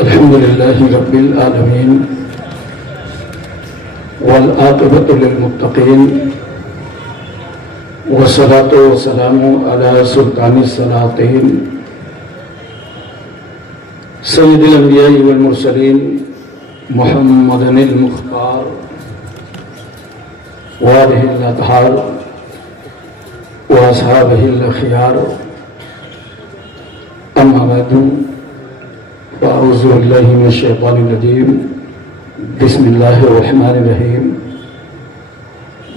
الحمد لله رب العالمين والعاقبة للمتقين والصلاة والسلام على سلطان السلاطين سيد الأنبياء والمرسلين محمد المختار وآله الأطهار وأصحابه الأخيار أما بعد فأعوذ بالله من الشيطان الرجيم بسم الله الرحمن الرحيم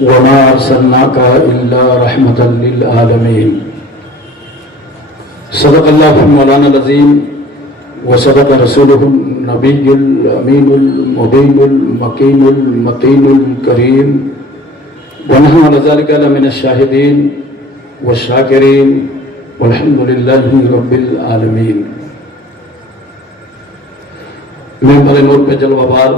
وما أرسلناك إلا رحمة للعالمين صدق الله مولانا العظيم وصدق رسوله النبي الأمين المبين المكين المتين الكريم ونحن على ذلك لمن الشاهدين والشاكرين والحمد لله رب العالمين. ممبر نور پہ جلوہ بار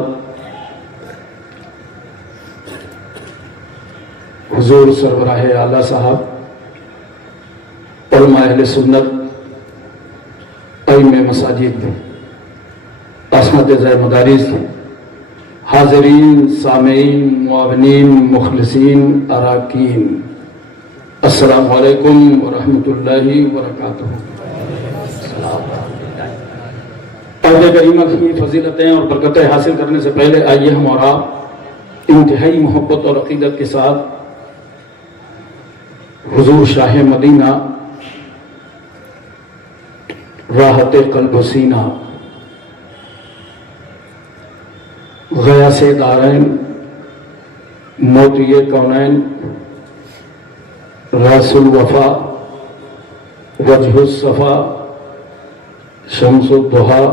حضور سربراہ اعلیٰ صاحب، علماء اہل سنت، ائمہ مساجد، اساتذہ مدارس، حاضرین، سامعین، معاونین، مخلصین، اراکین، السلام علیکم ورحمۃ اللہ وبرکاتہ. عہد کریمہ کی فضیلتیں اور برکتیں حاصل کرنے سے پہلے آئیے ہم اور آپ انتہائی محبت اور عقیدت کے ساتھ حضور شاہ مدینہ راحت قلب و سینہ، غیاث دارین، موتی کونین، راس الوفا، وجہ الصفا، شمس الضحا،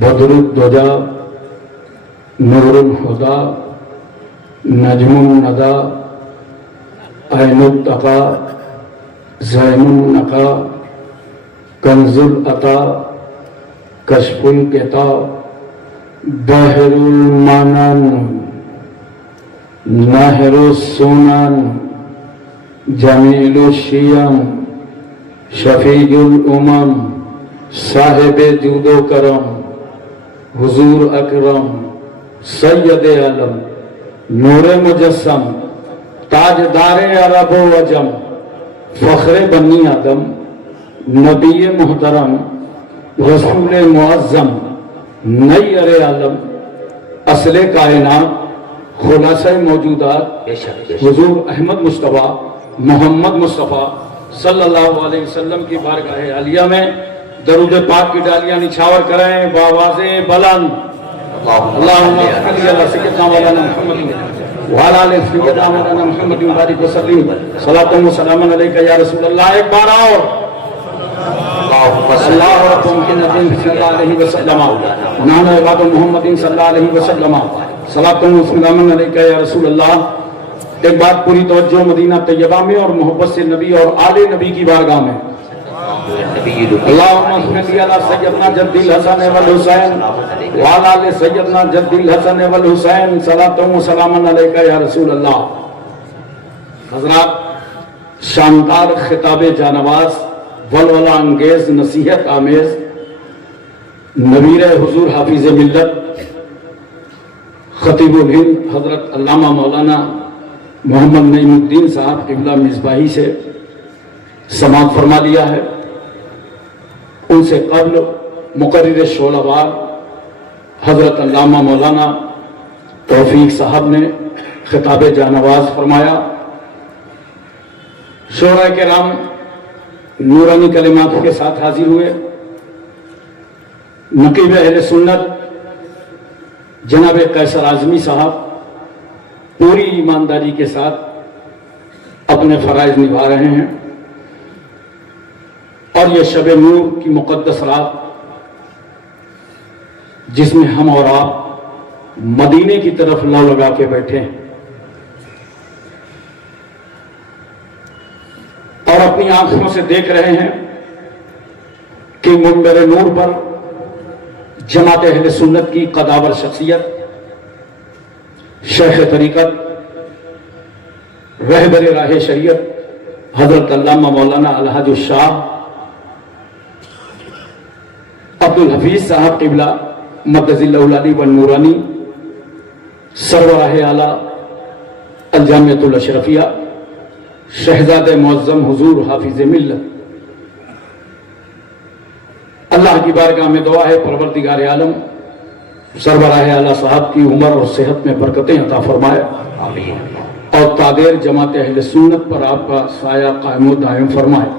بدر الدجا، نور الہدا، نجم الندى، عین التقا، زین النقا، کنز العطا، کشف الغطا، بحر المنان، نہر السنن، جمیل الشیم، شفیع الامم، صاحب جود و کرم، حضور اکرم، سید عالم، نور مجسم، تاجدار عرب و عجم، فخر بنی آدم، نبی محترم، رسول معظم، نیر عالم، اصل کائنات، خلاصہ موجودات، حضور احمد مصطفیٰ محمد مصطفیٰ صلی اللہ علیہ وسلم کی بارگاہ عالیہ میں درود پاک کی ڈالیاں نچھاور کریں بآواز بلند. اللہم صلی علی سیدنا مولانا محمد وعلی آل سیدنا مولانا محمد وبارک وسلم صلاۃ و سلام علیک یا رسول اللہ. ایک بار اور اللہ رب محمد صلی اللہ علیہ وسلم ونحن عباد محمد صلی اللہ علیہ وسلم صلاۃ و سلام علیک یا رسول اللہ. ایک بات پوری توجہ مدینہ طیبہ میں اور محبت سے نبی اور آل نبی کی بارگاہ میں. اللہم صلی علی سیدنا جد الحسن والحسین وعلی آل سیدنا جد الحسن والحسین صلاۃ و سلام علیک یا رسول اللہ. حضرات، شاندار خطاب جانواز، ولولہ انگیز، نصیحت آمیز، نویر حضور حافظ ملت خطیب الہند حضرت علامہ مولانا محمد نعیم الدین صاحب قبلہ مصباحی سے سماعت فرما لیا ہے. ان سے قبل مقرر شعلہ وار حضرت علامہ مولانا توفیق صاحب نے خطاب جانواز فرمایا. شعراء کرام نورانی کلمات کے ساتھ حاضر ہوئے. نقیب اہل سنت جناب قیصر اعظمی صاحب پوری ایمانداری کے ساتھ اپنے فرائض نبھا رہے ہیں اور یہ شب نور کی مقدس رات جس میں ہم اور آپ مدینے کی طرف لو لگا کے بیٹھے ہیں اور اپنی آنکھوں سے دیکھ رہے ہیں کہ منبر نور پر جماعت اہل سنت کی قداور شخصیت، شیخ طریقت، رہبر راہ شریعت حضرت علامہ مولانا الحاج الشاہ عبدالحفیظ صاحب قبلہ مقدس اللہ العلی و نورانی، سربراہ اعلیٰ الجامعۃ الاشرفیہ، شہزاد معظم حضور حافظ ملت، اللہ کی بارگاہ میں دعا ہے پروردگار عالم سربراہ اعلیٰ صاحب کی عمر اور صحت میں برکتیں عطا فرمائے، اور قادر جماعت اہل سنت پر آپ کا سایہ قائم و دائم فرمائے۔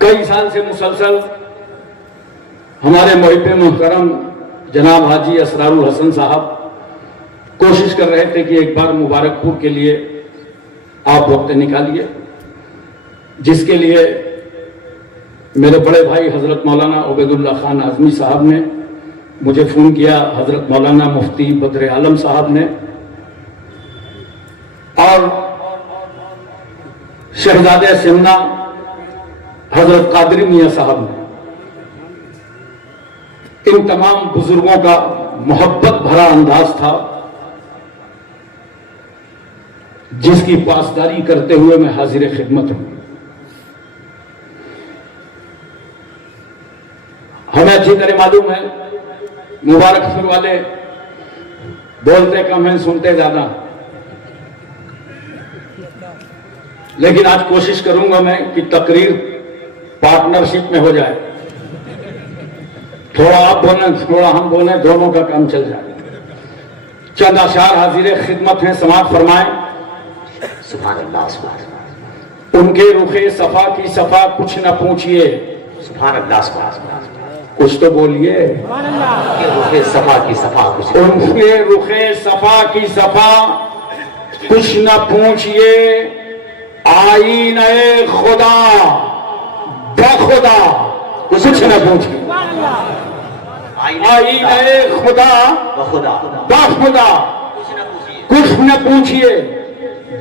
کئی سال سے مسلسل ہمارے محب محترم جناب حاجی اسرار الحسن صاحب کوشش کر رہے تھے کہ ایک بار مبارک پور کے لیے آپ وقت نکالیے، جس کے لیے میرے بڑے بھائی حضرت مولانا عبید اللہ خان اعظمی صاحب نے مجھے فون کیا، حضرت مولانا مفتی بدر عالم صاحب نے، اور شہزادہ سمنا حضرت قادری میاں صاحب نے۔ ان تمام بزرگوں کا محبت بھرا انداز تھا جس کی پاسداری کرتے ہوئے میں حاضر خدمت ہوں۔ ہمیں اچھی طرح معلوم ہے مبارک پور والے بولتے کم ہیں سنتے زیادہ، لیکن آج کوشش کروں گا میں کہ تقریر پارٹنرشپ میں ہو جائے، تھوڑا آپ بولیں تھوڑا ہم بولیں، دونوں کا کام چل جائے۔ چند اشعار حاضر خدمت ہیں، سماعت فرمائیں۔ سبحان اللہ سبحان اللہ، ان کے رخ صفا کی صفا کچھ نہ پوچھئے، سبحان اللہ سبحان اللہ، کچھ تو بولیے، کہ رخ صفا کی صفا کچھ ان کے رخ صفا کی صفا کچھ نہ پوچھئے، آئینہ خدا بخدا کچھ نہ پوچھئے، آئینہ خدا بخدا بخدا کچھ نہ پوچھئے،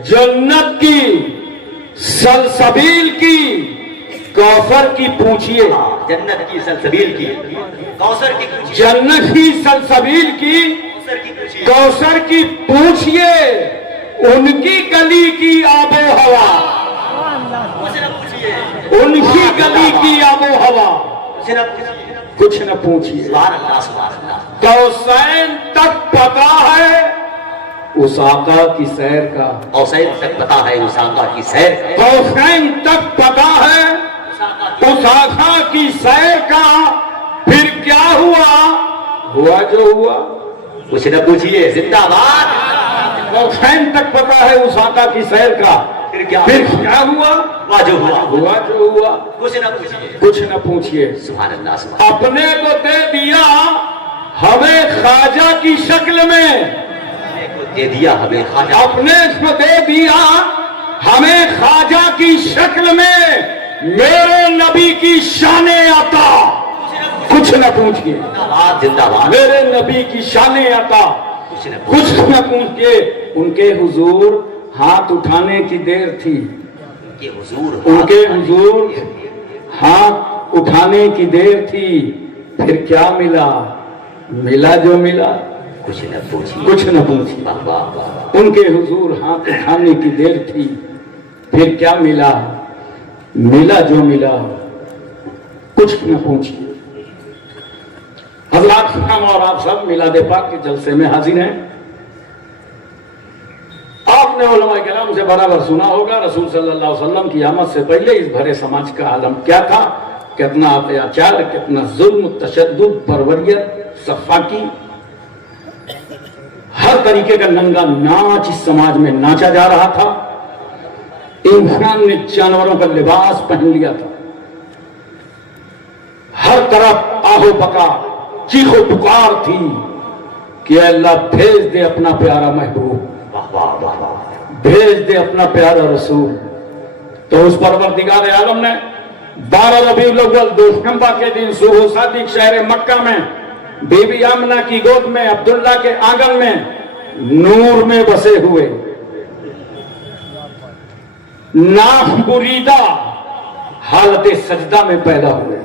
جنت کی سلسبیل کی کوثر کی پوچھئے، جنت کی سلسبیل کی کوثر کی پوچھئے، جنت کی سلسبیل کی کوثر کی پوچھئے، کوثر کی پوچھئے، ان کی گلی کی آب و ہوا، کچھ نہ پوچھئے، ان کی گلی کی آب و ہوا کچھ نہ پوچھئے، کچھ نہ پوچھئے۔ سبحان اللہ سبحان اللہ، کوسین تک پتا ہے اس آقا کی سیر کا، اوسین تک پتا ہے اس آقا کی سیر کا، کوسین تک پتا ہے اس آقا کی سیر کا، پھر کیا ہوا ہوا جو ہوا، کچھ نہ پوچھئے، زندہ باد، کوسین تک پتا ہے اس آقا کی سیر کا، پھر کیا ہوا ہوا جو ہوا، ہوا جو ہوا، کچھ نہ پوچھئے، کچھ نہ پوچھئے۔ سبحان اللہ سبحان اپنے کو دے دیا ہمیں خواجہ کی شکل میں، اللہ کو دے دیا ہمیں خواجہ، اپنے کو دے دیا ہمیں خواجہ کی شکل میں، میرے نبی کی شان عطا کچھ نہ پوچھئے، زندہ باد، میرے نبی کی شان عطا کچھ نہ کچھ نہ پوچھئے۔ ان کے حضور ہاتھ اٹھانے کی دیر تھی، کہ حضور ان کے حضور ہاتھ اٹھانے کی دیر تھی، پھر کیا ملا ملا جو ملا، کچھ نہ پوچھئے، کچھ نہ پوچھئے۔ واہ واہ واہ، ان کے حضور ہاتھ اٹھانے کی دیر تھی، پھر کیا ملا ملا جو ملا، کچھ نہ پوچھئے۔ حضرات ہم اور آپ سب میلاد پاک کے جلسے میں حاضر ہیں۔ آپ نے علماء کرام سے برابر سنا ہوگا رسول صلی اللہ علیہ وسلم کی آمد سے پہلے اس بھرے سماج کا عالم کیا تھا، کتنا اتیاچار، کتنا ظلم، تشدد، بربریت، سفاکی، ہر طریقے کا ننگا ناچ اس سماج میں ناچا جا رہا تھا۔ انسان نے جانوروں کا لباس پہن لیا تھا، ہر طرف آہو بکا چیخ و پکار تھی کہ اے اللہ بھیج دے اپنا پیارا محبوب، واہ واہ واہ واہ، بھیج دے اپنا پیارا رسول۔ تو اس پروردگار عالم نے 12 ربیع الاول دوشنبہ کے دن صبح صادق شہر مکہ میں بی بی آمنہ کی گود میں عبداللہ کے آنگن میں نور میں بسے ہوئے ناف بریدہ حالت سجدہ میں پیدا ہوئے۔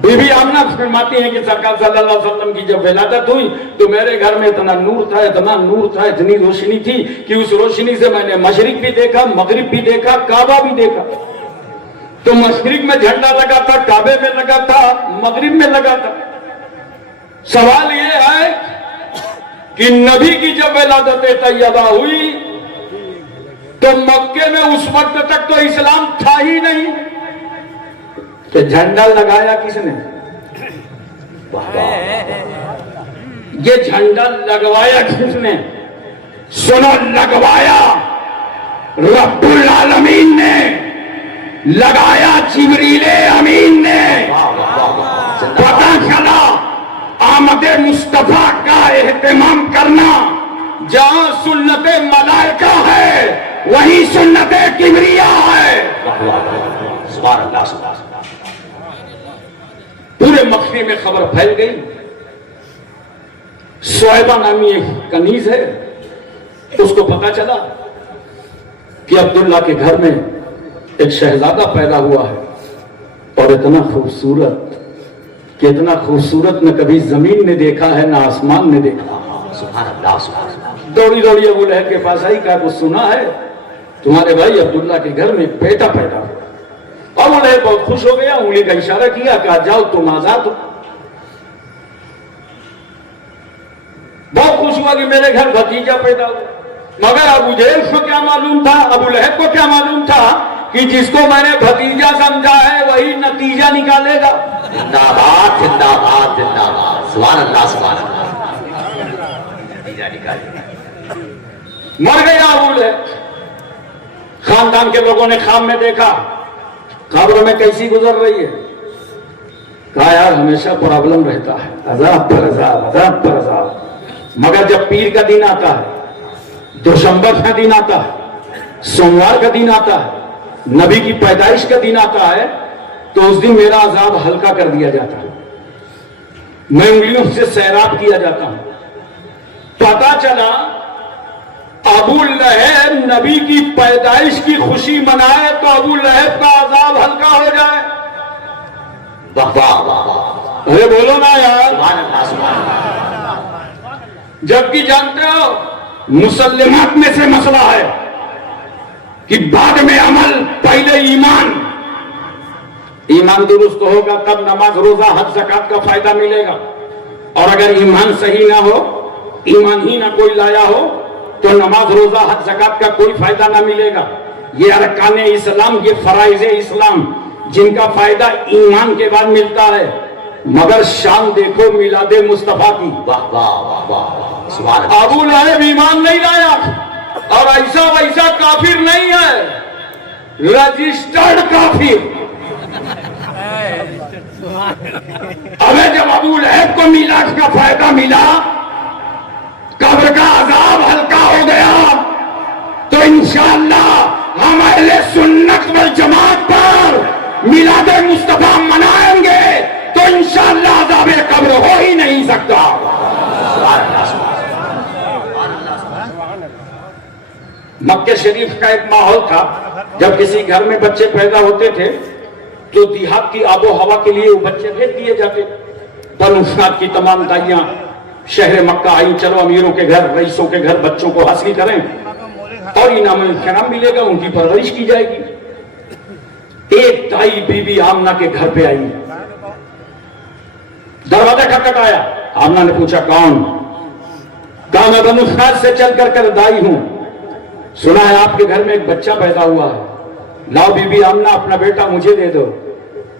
بی بی آمنہ فرماتی ہیں کہ سرکار صلی اللہ علیہ وسلم کی جب ولادت ہوئی تو میرے گھر میں اتنا نور تھا، اتنا نور تھا، اتنی روشنی تھی کہ اس روشنی سے میں نے مشرق بھی دیکھا، مغرب بھی دیکھا، کعبہ بھی دیکھا۔ تو مشرق میں جھنڈا لگا تھا، کعبے صبح میں لگا تھا, مغرب میں لگا تھا. سوال یہ ہے کہ نبی کی جب ولادت طیبہ ہوئی تو مکے میں اس وقت تک تو اسلام تھا ہی نہیں, کہ جھنڈا لگایا کس نے؟ یہ جھنڈا لگوایا کس نے؟ سنو, لگوایا رب العالمین نے, لگایا جبریل امین نے. پتہ چلا آمد مصطفیٰ کا اہتمام کرنا جہاں سنت ملائکہ ہے وہیں سنت کبریاء ہے. سبحان اللہ سبحان اللہ. پورے مکے میں خبر پھیل گئی. صہیبہ نامی ایک کنیز ہے, اس کو پتا چلا کہ عبداللہ کے گھر میں ایک شہزادہ پیدا ہوا ہے, اور اتنا خوبصورت کہ اتنا خوبصورت نہ کبھی زمین نے دیکھا ہے نہ آسمان نے دیکھا. سبحان اللہ سبحان اللہ. دوڑی دوڑی ابو لہب کے پاس آئی, کہا کچھ سنا ہے تمہارے بھائی عبداللہ کے گھر میں بیٹا پیدا ہوا. ابو لہب بہت خوش ہو گیا, انگلی کا اشارہ کیا, کہا جاؤ تم آزاد ہو. بہت خوش ہوا کہ میرے گھر بھتیجا پیدا ہوا. مگر ابو جہل کو کیا معلوم تھا, ابو لہب کو کیا معلوم تھا کہ جس کو میں نے بھتیجا سمجھا ہے وہی نتیجہ نکالے گا. زندہ باد زندہ باد زندہ باد. سبحان اللہ سبحان اللہ. نتیجہ نکالے. مر گیا ابو لہب. خاندان کے لوگوں نے خواب میں دیکھا, قبر میں کیسی گزر رہی ہے. کہا یار ہمیشہ پرابلم رہتا ہے, عذاب پر عذاب, عذاب پر عذاب. مگر جب پیر کا دن آتا ہے, دوشمبر کا دن آتا ہے, سوموار کا دن آتا ہے, نبی کی پیدائش کا دن آتا ہے, تو اس دن میرا عذاب ہلکا کر دیا جاتا ہے, میں انگلیوں سے سیراب کیا جاتا ہوں. پتا چلا ابو لہب نبی کی پیدائش کی خوشی منائے تو ابو لہب کا عذاب ہلکا ہو جائے. واہ واہ واہ واہ. ارے بولو نا یار. سبحان اللہ سبحان اللہ. جبکہ جانتے ہو مسلمات میں سے مسئلہ ہے کہ بعد میں عمل پہلے ایمان. ایمان درست ہوگا تب نماز روزہ حج زکات کا فائدہ ملے گا, اور اگر ایمان صحیح نہ ہو, ایمان ہی نہ کوئی لایا ہو, تو نماز روزہ حج زکات کا کوئی فائدہ نہ ملے گا. یہ ارکان اسلام, یہ فرائض اسلام جن کا فائدہ ایمان کے بعد ملتا ہے. مگر شان دیکھو میلاد مصطفیٰ کی. واہ واہ واہ واہ. سبحان اللہ. ابو لہب ایمان نہیں لایا, اور ایسا ویسا کافر نہیں ہے, رجسٹرڈ کافر. ابھی جب ابو لہب کو میلاد کا فائدہ ملا, قبر کا عذاب ہلکا ہو گیا, تو انشاءاللہ ہم اہل سنت والجماعت پر میلاد مصطفیٰ منائیں گے, تو انشاءاللہ عذاب قبر ہو ہی نہیں سکتا. مکہ شریف کا ایک ماحول تھا, جب کسی گھر میں بچے پیدا ہوتے تھے تو دیہات کی آب و ہوا کے لیے وہ بچے بھیج دیے جاتے. بنو فلان کی تمام دائیاں شہر مکہ آئیں, چلو امیروں کے گھر, رئیسوں کے گھر بچوں کو حاصل کریں اور انعام اکرام ملے گا, ان کی پرورش کی جائے گی. ایک دائی بی بی آمنہ کے گھر پہ آئی, دروازہ کھٹکھٹایا. آمنہ نے پوچھا کون؟ کہا میں بنو فلان سے چل کر دائی ہوں, سنا ہے آپ کے گھر میں ایک بچہ پیدا ہوا ہے, لاؤ بی بی آمنہ اپنا بیٹا مجھے دے دو.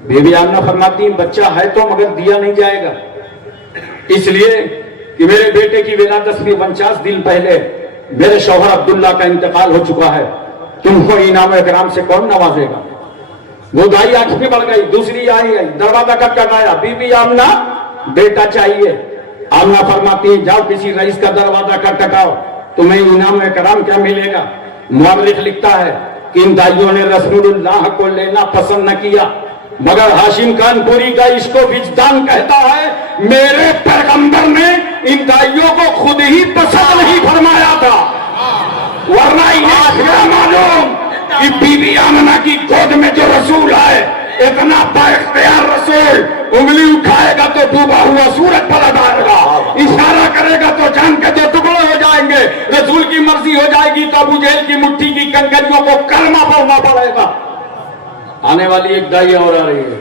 بی بی آمنہ فرماتی ہیں بچہ ہے تو مگر دیا نہیں جائے گا, اس لیے کہ میرے بیٹے کی ولادت سے 49 دن پہلے میرے شوہر عبداللہ کا انتقال ہو چکا ہے, تم کو انعام و اکرام سے کون نوازے گا. وہ دائی آنکھ میں بڑھ گئی. دوسری آئی, دروازہ کھٹکھٹایا, بی بی آمنہ بیٹا چاہیے. آمنہ فرماتی ہیں جاؤ کسی رئیس کا دروازہ کھٹکھٹاؤ, تمہیں انعام و اکرام کیا ملے گا. مورخ لکھتا ہے کہ ان دائیوں نے رسول اللہ کو لینا پسند نہ کیا, مگر ہاشم خان پوری کا اس کو وجدان کہتا ہے میرے پیغمبر نے ان دائیوں کو خود ہی پسند نہیں فرمایا تھا, ورنہ انہیں معلوم کہ بی بی آمنہ کی گود میں جو رسول ہے اتنا با اختیار رسول, انگلی اٹھائے گا تو ڈوبا ہوا سورج پلٹ آئے گا, اشارہ کرے گا تو جان کے دو ٹکڑے ہو جائیں گے. رسول کی مرضی ہو جائے گی تو ابو جہل کی مٹھی کی کنکریوں کو کلمہ پڑھنا پڑے گا. آنے والی ایک دائی اور آ رہی ہے,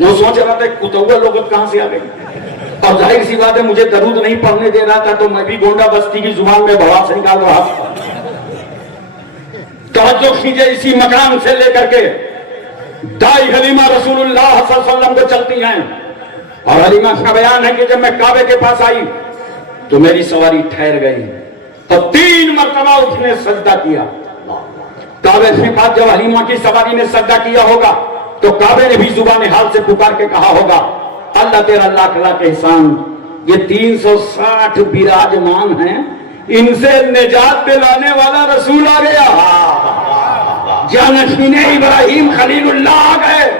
وہ سوچ رہا تھا کتوا لغت کہاں سے آ گئی، اور ظاہر سی بات ہے مجھے درود نہیں پڑھنے دے رہا تھا تو میں بھی گونڈا بستی کی زبان میں بڑا سے نکال رہا تھا۔ توجہ کیجئے، اسی مقام سے لے کر کے دائی حلیمہ رسول اللہ صلی اللہ علیہ وسلم کو چلتی ہیں، اور حلیمہ کا بیان ہے کہ جب میں کعبے کے پاس آئی تو میری سواری ٹھہر گئی اور 3 مرتبہ اس نے سجدہ کیا۔ کعبے کے بعد جب حلیمہ کی سواری نے سجدہ کیا ہوگا تو کعبے نے بھی زبان حال سے پکار کے کہا ہوگا اللہ تیرا لاکھ لاکھ احسان، یہ 360 براجمان ہیں، ان سے نجات دلانے والا رسول آ گیا، جانشین ابراہیم خلیل اللہ آ گئے۔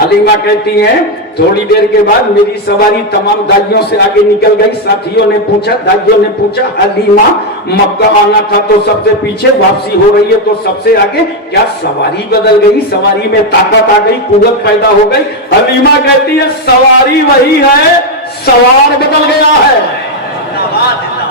حلیمہ کہتی ہیں تھوڑی دیر کے بعد میری سواری تمام دائیوں سے آگے نکل گئی، ساتھیوں نے پوچھا، دائیوں نے پوچھا حلیمہ مکہ آنا تھا تو سب سے پیچھے، واپسی ہو رہی ہے تو سب سے آگے، کیا سواری بدل گئی؟ سواری میں طاقت آ گئی، قوت پیدا ہو گئی؟ حلیمہ کہتی ہے سواری وہی ہے، سوار بدل گیا ہے۔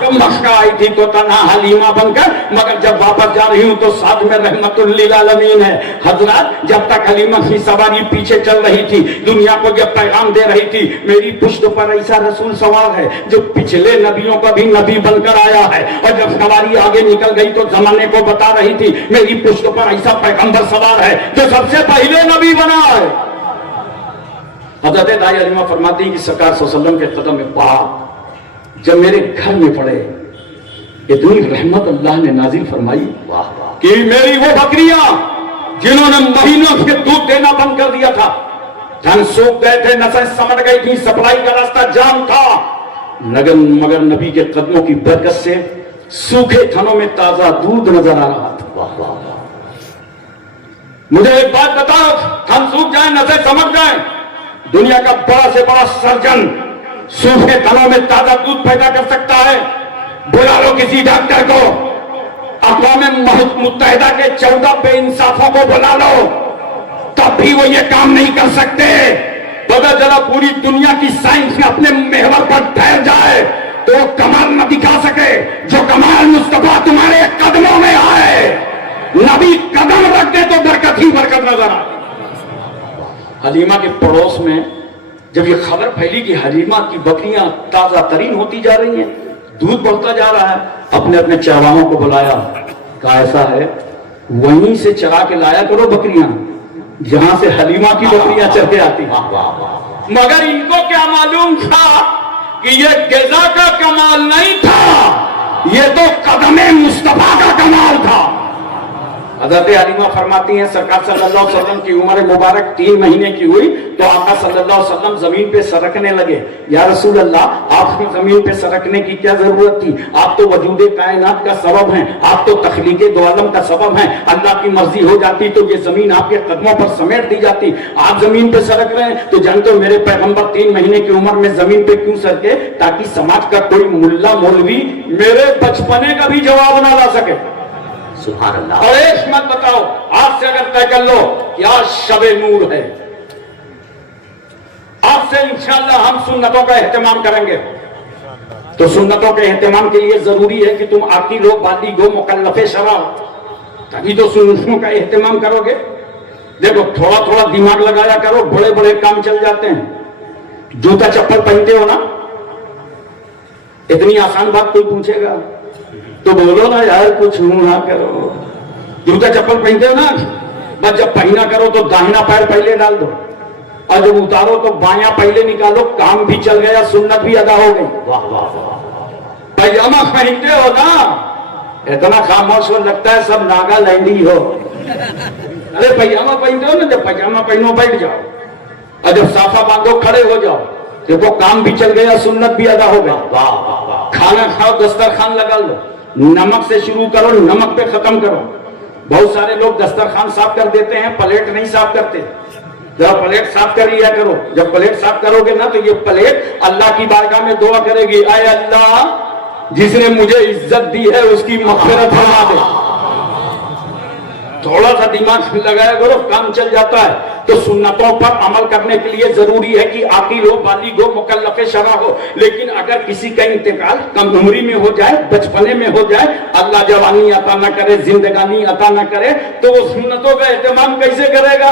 مکہ آئی تھی تو تنہا حلیمہ بن کر، مگر جب واپس جا رہی ہوں تو ساتھ میں رحمت للعالمین ہے۔ حضرات جب تک حلیمہ کی سواری پیچھے چل رہی تھی، دنیا کو جب پیغام دے رہی تھی میری پشت پر ایسا رسول سوار ہے جو پچھلے نبیوں کا بھی نبی بن کر آیا ہے، اور جب سواری آگے نکل گئی تو زمانے کو بتا رہی تھی میری پشت پر ایسا پیغمبر سوار ہے جو سب سے پہلے نبی بنا ہے۔ حضرت دائی حلیمہ فرماتی ہیں کہ سرکار صلی اللہ علیہ وسلم کے قدم پاک جب میرے گھر میں پڑے، اتنی رحمت اللہ نے نازل فرمائی کہ میری وہ بکریاں جنہوں نے مہینوں سے دودھ دینا بند کر دیا تھا، دھن سوکھ گئے تھے، نسل سمٹ گئی تھی، سپلائی کا راستہ جام تھا، مگر نبی کے قدموں کی برکت سے سوکھے تھنوں میں تازہ دودھ نظر آ رہا تھا۔ مجھے ایک بات بتاؤ، تھن سوکھ جائیں، نسل سمٹ جائیں، دنیا کا بڑا سے بڑا سرجن سوکھے تھنوں میں تازہ دودھ پیدا کر سکتا ہے؟ بلا لو کسی ڈاکٹر کو، اقوام متحدہ کے 14 بے انصافوں کو بلا لو، تب بھی وہ یہ کام نہیں کر سکتے۔ پتہ چلا پوری دنیا کی سائنس میں اپنے محور پر ٹھہر جائے تو وہ کمال نہ دکھا سکے جو کمال مصطفیٰ تمہارے قدموں میں آئے۔ نبی قدم رکھ دے تو برکت ہی برکت نظر آئے۔ حلیمہ کے پڑوس میں جب یہ خبر پھیلی کہ حلیمہ کی بکریاں تازہ ترین ہوتی جا رہی ہیں، دودھ بڑھتا جا رہا ہے، اپنے اپنے چراواہوں کو بلایا، کہا ایسا ہے وہیں سے چرا کے لایا کرو بکریاں جہاں سے حلیمہ کی بکریاں چر کے آتی ہیں۔ مگر ان کو کیا معلوم تھا کہ یہ غذا کا کمال نہیں تھا، یہ تو قدم مصطفیٰ کا کمال تھا۔ حضرت حلیمہ فرماتی ہیں سرکار صلی اللہ علیہ وسلم کی عمر مبارک 3 مہینے کی ہوئی تو آقا صلی اللہ علیہ وسلم زمین پہ سرکنے لگے۔ یا رسول اللہ آپ کی زمین پہ سرکنے کی کیا ضرورت تھی؟ آپ تو وجود کائنات کا سبب ہیں، آپ تو تخلیق دو عالم کا سبب ہیں، اللہ کی مرضی ہو جاتی تو یہ زمین آپ کے قدموں پر سمیٹ دی جاتی۔ آپ زمین پہ سرک رہے ہیں تو جانتے ہو میرے پیغمبر 3 مہینے کی عمر میں زمین پہ کیوں سرکے؟ تاکہ سماج کا کوئی ملا مولوی میرے بچپنے کا بھی جواب نہ لا سکے۔ سبحان اللہ۔ اور ایک مت بتاؤ، آپ سے اگر طے کر لو کیا شب نور ہے، آپ سے انشاءاللہ ہم سنتوں کا اہتمام کریں گے، تو سنتوں کے اہتمام کے لیے ضروری ہے کہ تم عاقل ہو، بالغ ہو، مکلف شرع، تبھی تو سنتوں کا اہتمام کرو گے۔ دیکھو تھوڑا تھوڑا دماغ لگایا کرو، بڑے بڑے کام چل جاتے ہیں۔ جوتا چپل پہنتے ہو نا، اتنی آسان بات کوئی پوچھے گا تو بولو نا یار کچھ نہ کرو۔ جوتا چپل پہنتے ہو نا، بس جب پہنا کرو تو داہنا پیر پہلے ڈال دو، اور جب اتارو تو بایاں پہلے نکالو، کام بھی چل گیا، سنت بھی ادا ہو گئی۔ پائجامہ پہنتے ہو نا، اتنا خاموش ہو لگتا ہے سب ناگا لینڈی ہو۔ ارے پائجامہ پہنتے ہو نا، جب پائجامہ پہنو بیٹھ جاؤ، اور جب صافہ باندھو کھڑے ہو جاؤ، دیکھو کام بھی چل گیا، سنت بھی ادا ہو گئی۔ کھانا کھاؤ، دسترخوان لگا لو، نمک سے شروع کرو، نمک پہ ختم کرو۔ بہت سارے لوگ دسترخوان صاف کر دیتے ہیں، پلیٹ نہیں صاف کرتے۔ جب پلیٹ صاف کر لیا کرو، جب پلیٹ صاف کرو گے نا تو یہ پلیٹ اللہ کی بارگاہ میں دعا کرے گی، اے اللہ جس نے مجھے عزت دی ہے اس کی مغفرت فرما دے۔ تھوڑا سا دماغ لگایا کرو، کام چل جاتا ہے۔ تو سنتوں پر عمل کرنے کے لیے ضروری ہے کہ عاقل ہو، بالغ ہو، مکلف شرع ہو۔ لیکن اگر کسی کا انتقال کم عمری میں ہو جائے، بچپنے میں ہو جائے، اللہ جوانی عطا نہ کرے، زندگانی عطا نہ کرے، تو وہ سنتوں کا اہتمام کیسے کرے گا؟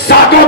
7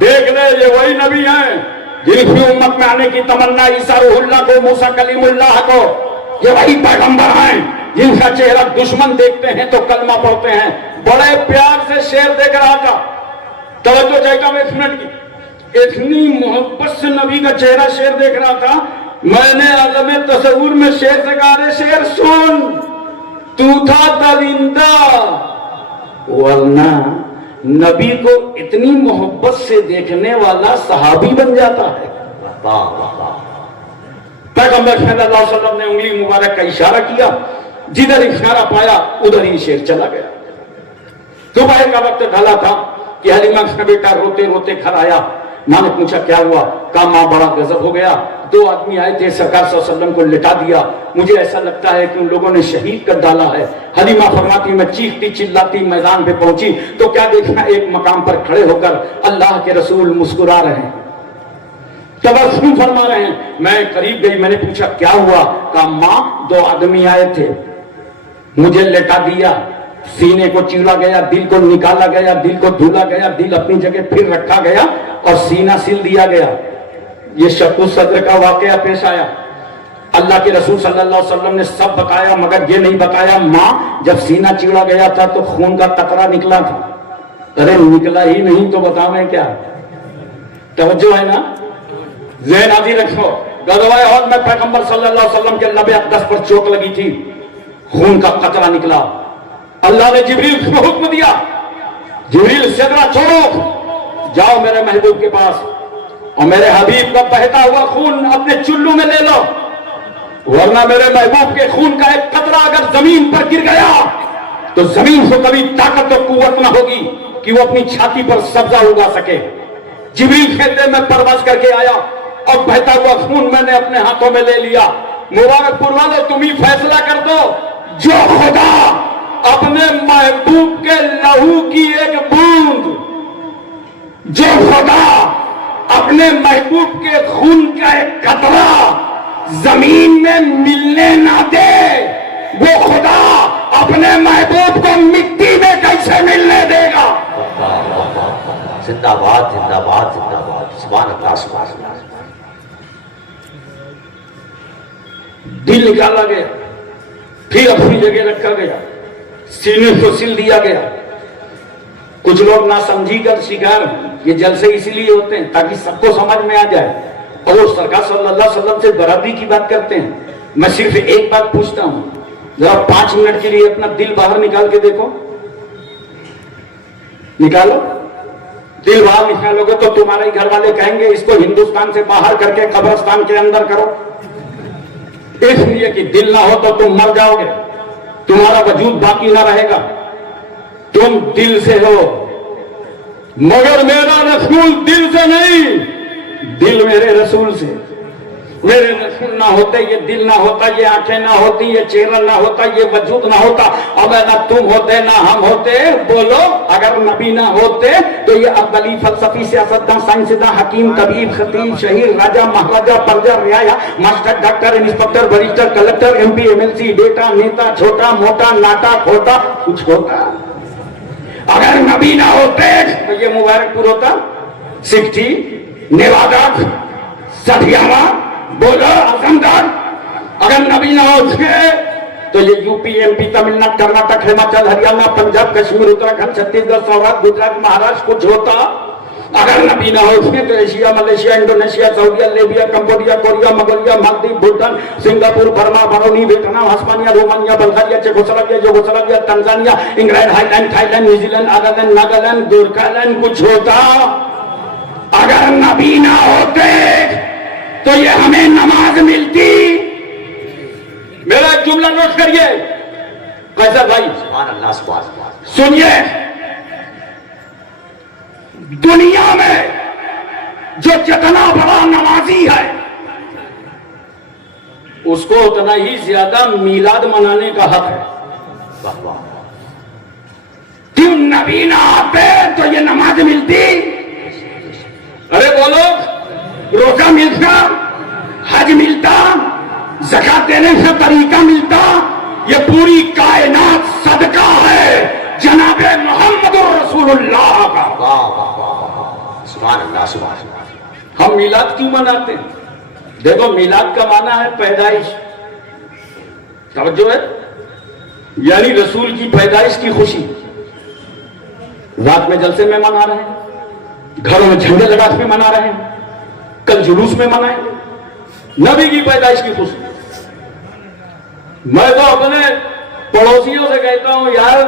دیکھ لے یہ وہی نبی ہیں جن کی امت میں آنے کی تمنا عیسیٰ روح اللہ کو، موسیٰ کلیم اللہ کو. یہ وہی پیغمبر ہیں جن کا چہرہ دشمن دیکھتے ہیں تو کلمہ پڑھتے ہیں. بڑے پیار سے شعر دیکھ رہا تھا، توجہ چاہتا ہوں 1 منٹ کی. اتنی محبت سے نبی کا چہرہ شعر دیکھ رہا تھا، میں نے عالم تصور میں شعر سے کہا رے شعر سن، تو تھا درندہ. ورنہ نبی کو اتنی محبت سے دیکھنے والا صحابی بن جاتا ہے. پیغمبر صلی اللہ علیہ وسلم نے انگلی مبارک کا اشارہ کیا، جدھر اشارہ پایا ادھر ہی شیر چلا گیا. صبح کا وقت ڈھلا تھا کہ حلیمہ کا بیٹا روتے روتے گھر آیا. ماں نے پوچھا کیا ہوا؟ کہا ماں بڑا غضب ہو گیا، 2 آدمی آئے تھے، سرکار صلی اللہ علیہ وسلم کو لٹا دیا، مجھے ایسا لگتا ہے کہ ان لوگوں نے شہید کر ڈالا ہے. حلیمہ فرماتی میں چیختی چلاتی میدان پہ پہنچی تو کیا دیکھنا، ایک مقام پر کھڑے ہو کر اللہ کے رسول مسکرا رہے ہیں، تبسم فرما رہے ہیں. میں قریب گئی، میں نے پوچھا کیا ہوا؟ کہا ماں 2 آدمی آئے تھے، مجھے لٹا دیا، سینے کو چیڑا گیا، دل کو نکالا گیا، دل کو دھولا گیا، دل اپنی جگہ پھر رکھا گیا اور سینہ سل دیا گیا. یہ شق الصدر کا واقعہ پیش آیا. اللہ کے رسول صلی اللہ علیہ وسلم نے سب بتایا مگر یہ نہیں بتایا ماں جب سینہ چیڑا گیا تھا تو خون کا قطرہ نکلا تھا. ارے نکلا ہی نہیں تو بتاویں کیا؟ توجہ ہے نا؟ ذہن آدھی رکھو. غزوہ احد میں پیغمبر صلی اللہ علیہ وسلم کے لب اقدس پر چوٹ لگی تھی، خون کا قطرہ نکلا. اللہ نے جبریل کو حکم دیا، جبریل سدرہ چھوڑو، جاؤ میرے محبوب کے پاس اور میرے حبیب کا بہتا ہوا خون اپنے چلو میں لے لو، ورنہ میرے محبوب کے خون کا ایک قطرہ اگر زمین پر گر گیا تو زمین سے کبھی طاقت اور قوت نہ ہوگی کہ وہ اپنی چھاتی پر سبزہ اگا سکے. جبریل کہتے میں پرواز کر کے آیا اور بہتا ہوا خون میں نے اپنے ہاتھوں میں لے لیا. مبارک پور والے تم ہی فیصلہ کر دو، جو خدا اپنے محبوب کے لہو کی ایک بوند، جو خدا اپنے محبوب کے خون کا ایک قطرہ زمین میں ملنے نہ دے، وہ خدا اپنے محبوب کو مٹی میں کیسے ملنے دے گا؟ زندہ باد زندہ باد زندہ باد، سبحان اللہ سبحان اللہ. دل نکالا گیا، پھر اپنی جگہ رکھا گیا، سینے کو سل دیا گیا. کچھ لوگ نہ سمجھی کر شکار، یہ جلسے اسی لیے ہوتے ہیں تاکہ سب کو سمجھ میں آ جائے اور وہ سرکار صلی اللہ علیہ وسلم سے برابری کی بات کرتے ہیں. میں صرف ایک بات پوچھتا ہوں، ذرا 5 منٹ کے لیے اپنا دل باہر نکال کے دیکھو، نکالو. دل باہر نکالو گے تو تمہارے گھر والے کہیں گے اس کو ہندوستان سے باہر کر کے قبرستان کے اندر کرو، اس لیے کہ دل نہ ہو تو تم مر جاؤ گے، تمہارا وجود باقی نہ رہے گا. تم دل سے ہو مگر میرا رسول دل سے نہیں، دل میرے رسول سے. میرے رسول نہ ہوتے، یہ دل نہ ہوتا، یہ آنکھیں نہ ہوتی، یہ چہرہ نہ ہوتا، یہ وجود نہ ہوتا، اگر نہ تم ہوتے نہ ہم ہوتے. بولو اگر نبی نہ ہوتے تو یہ ابدلی فلسفی سیاستداں سائنسداں حکیم طبیب خطیب شہیر راجہ مہاراجہ پرجا رعایا master doctor inspector barrister collector M P M L C بیٹا نیتا چھوٹا موٹا ناٹا کھوٹا کچھ ہوتا. اگر نبی نہ ہوتے تو یہ مبارک پور ہوتا، سکٹھی نیوادا سٹھیاوا بولو اعظم گڑھ. اگر نبی نہ ہوتے تو یہ U P M P Tamil Nadu Karnataka Himachal Haryana Punjab Kashmir Uttarakhand Chhattisgarh Saurashtra Gujarat Maharashtra کچھ ہوتا. اگر نبی نہ ہوتے تو ایشیا ملیشیا انڈونیشیا سعودیہ Libya Cambodia Korea Mongolia Maldives Bhutan Singapore Burma Brunei Vietnam ہسپانیہ Romania Bulgaria Czechoslovakia Yugoslavia Tanzania England highland Thailand New Zealand Ireland Nagaland Gorkhaland کچھ ہوتا. اگر نبی نہ ہوتے تو یہ ہمیں نماز ملتی. میرا جملہ نوٹ کریے قیصر بھائی، سبحان اللہ سبحان اللہ. سنیے، دنیا میں جو جتنا بڑا نمازی ہے اس کو اتنا ہی زیادہ میلاد منانے کا حق ہے. واہ واہ. کیوں نبی نہ آتے تو یہ نماز ملتی؟ ارے بولو، روزہ ملتا، حج ملتا، زکات دینے سے طریقہ ملتا. یہ پوری کائنات صدقہ ہے جناب محمد رسول اللہ کا. واہ واہ واہ. سبحان اللہ سبحان اللہ. ہم میلاد کیوں مناتے ہیں؟ دیکھو میلاد کا معنی ہے پیدائش. توجہ ہے؟ یعنی رسول کی پیدائش کی خوشی. رات میں جلسے میں منا رہے ہیں، گھروں میں جھنڈے لگا کے منا رہے ہیں، کل جلوس میں منائیں گے نبی کی پیدائش کی خوشی. میں تو اپنے پڑوسیوں سے کہتا ہوں یار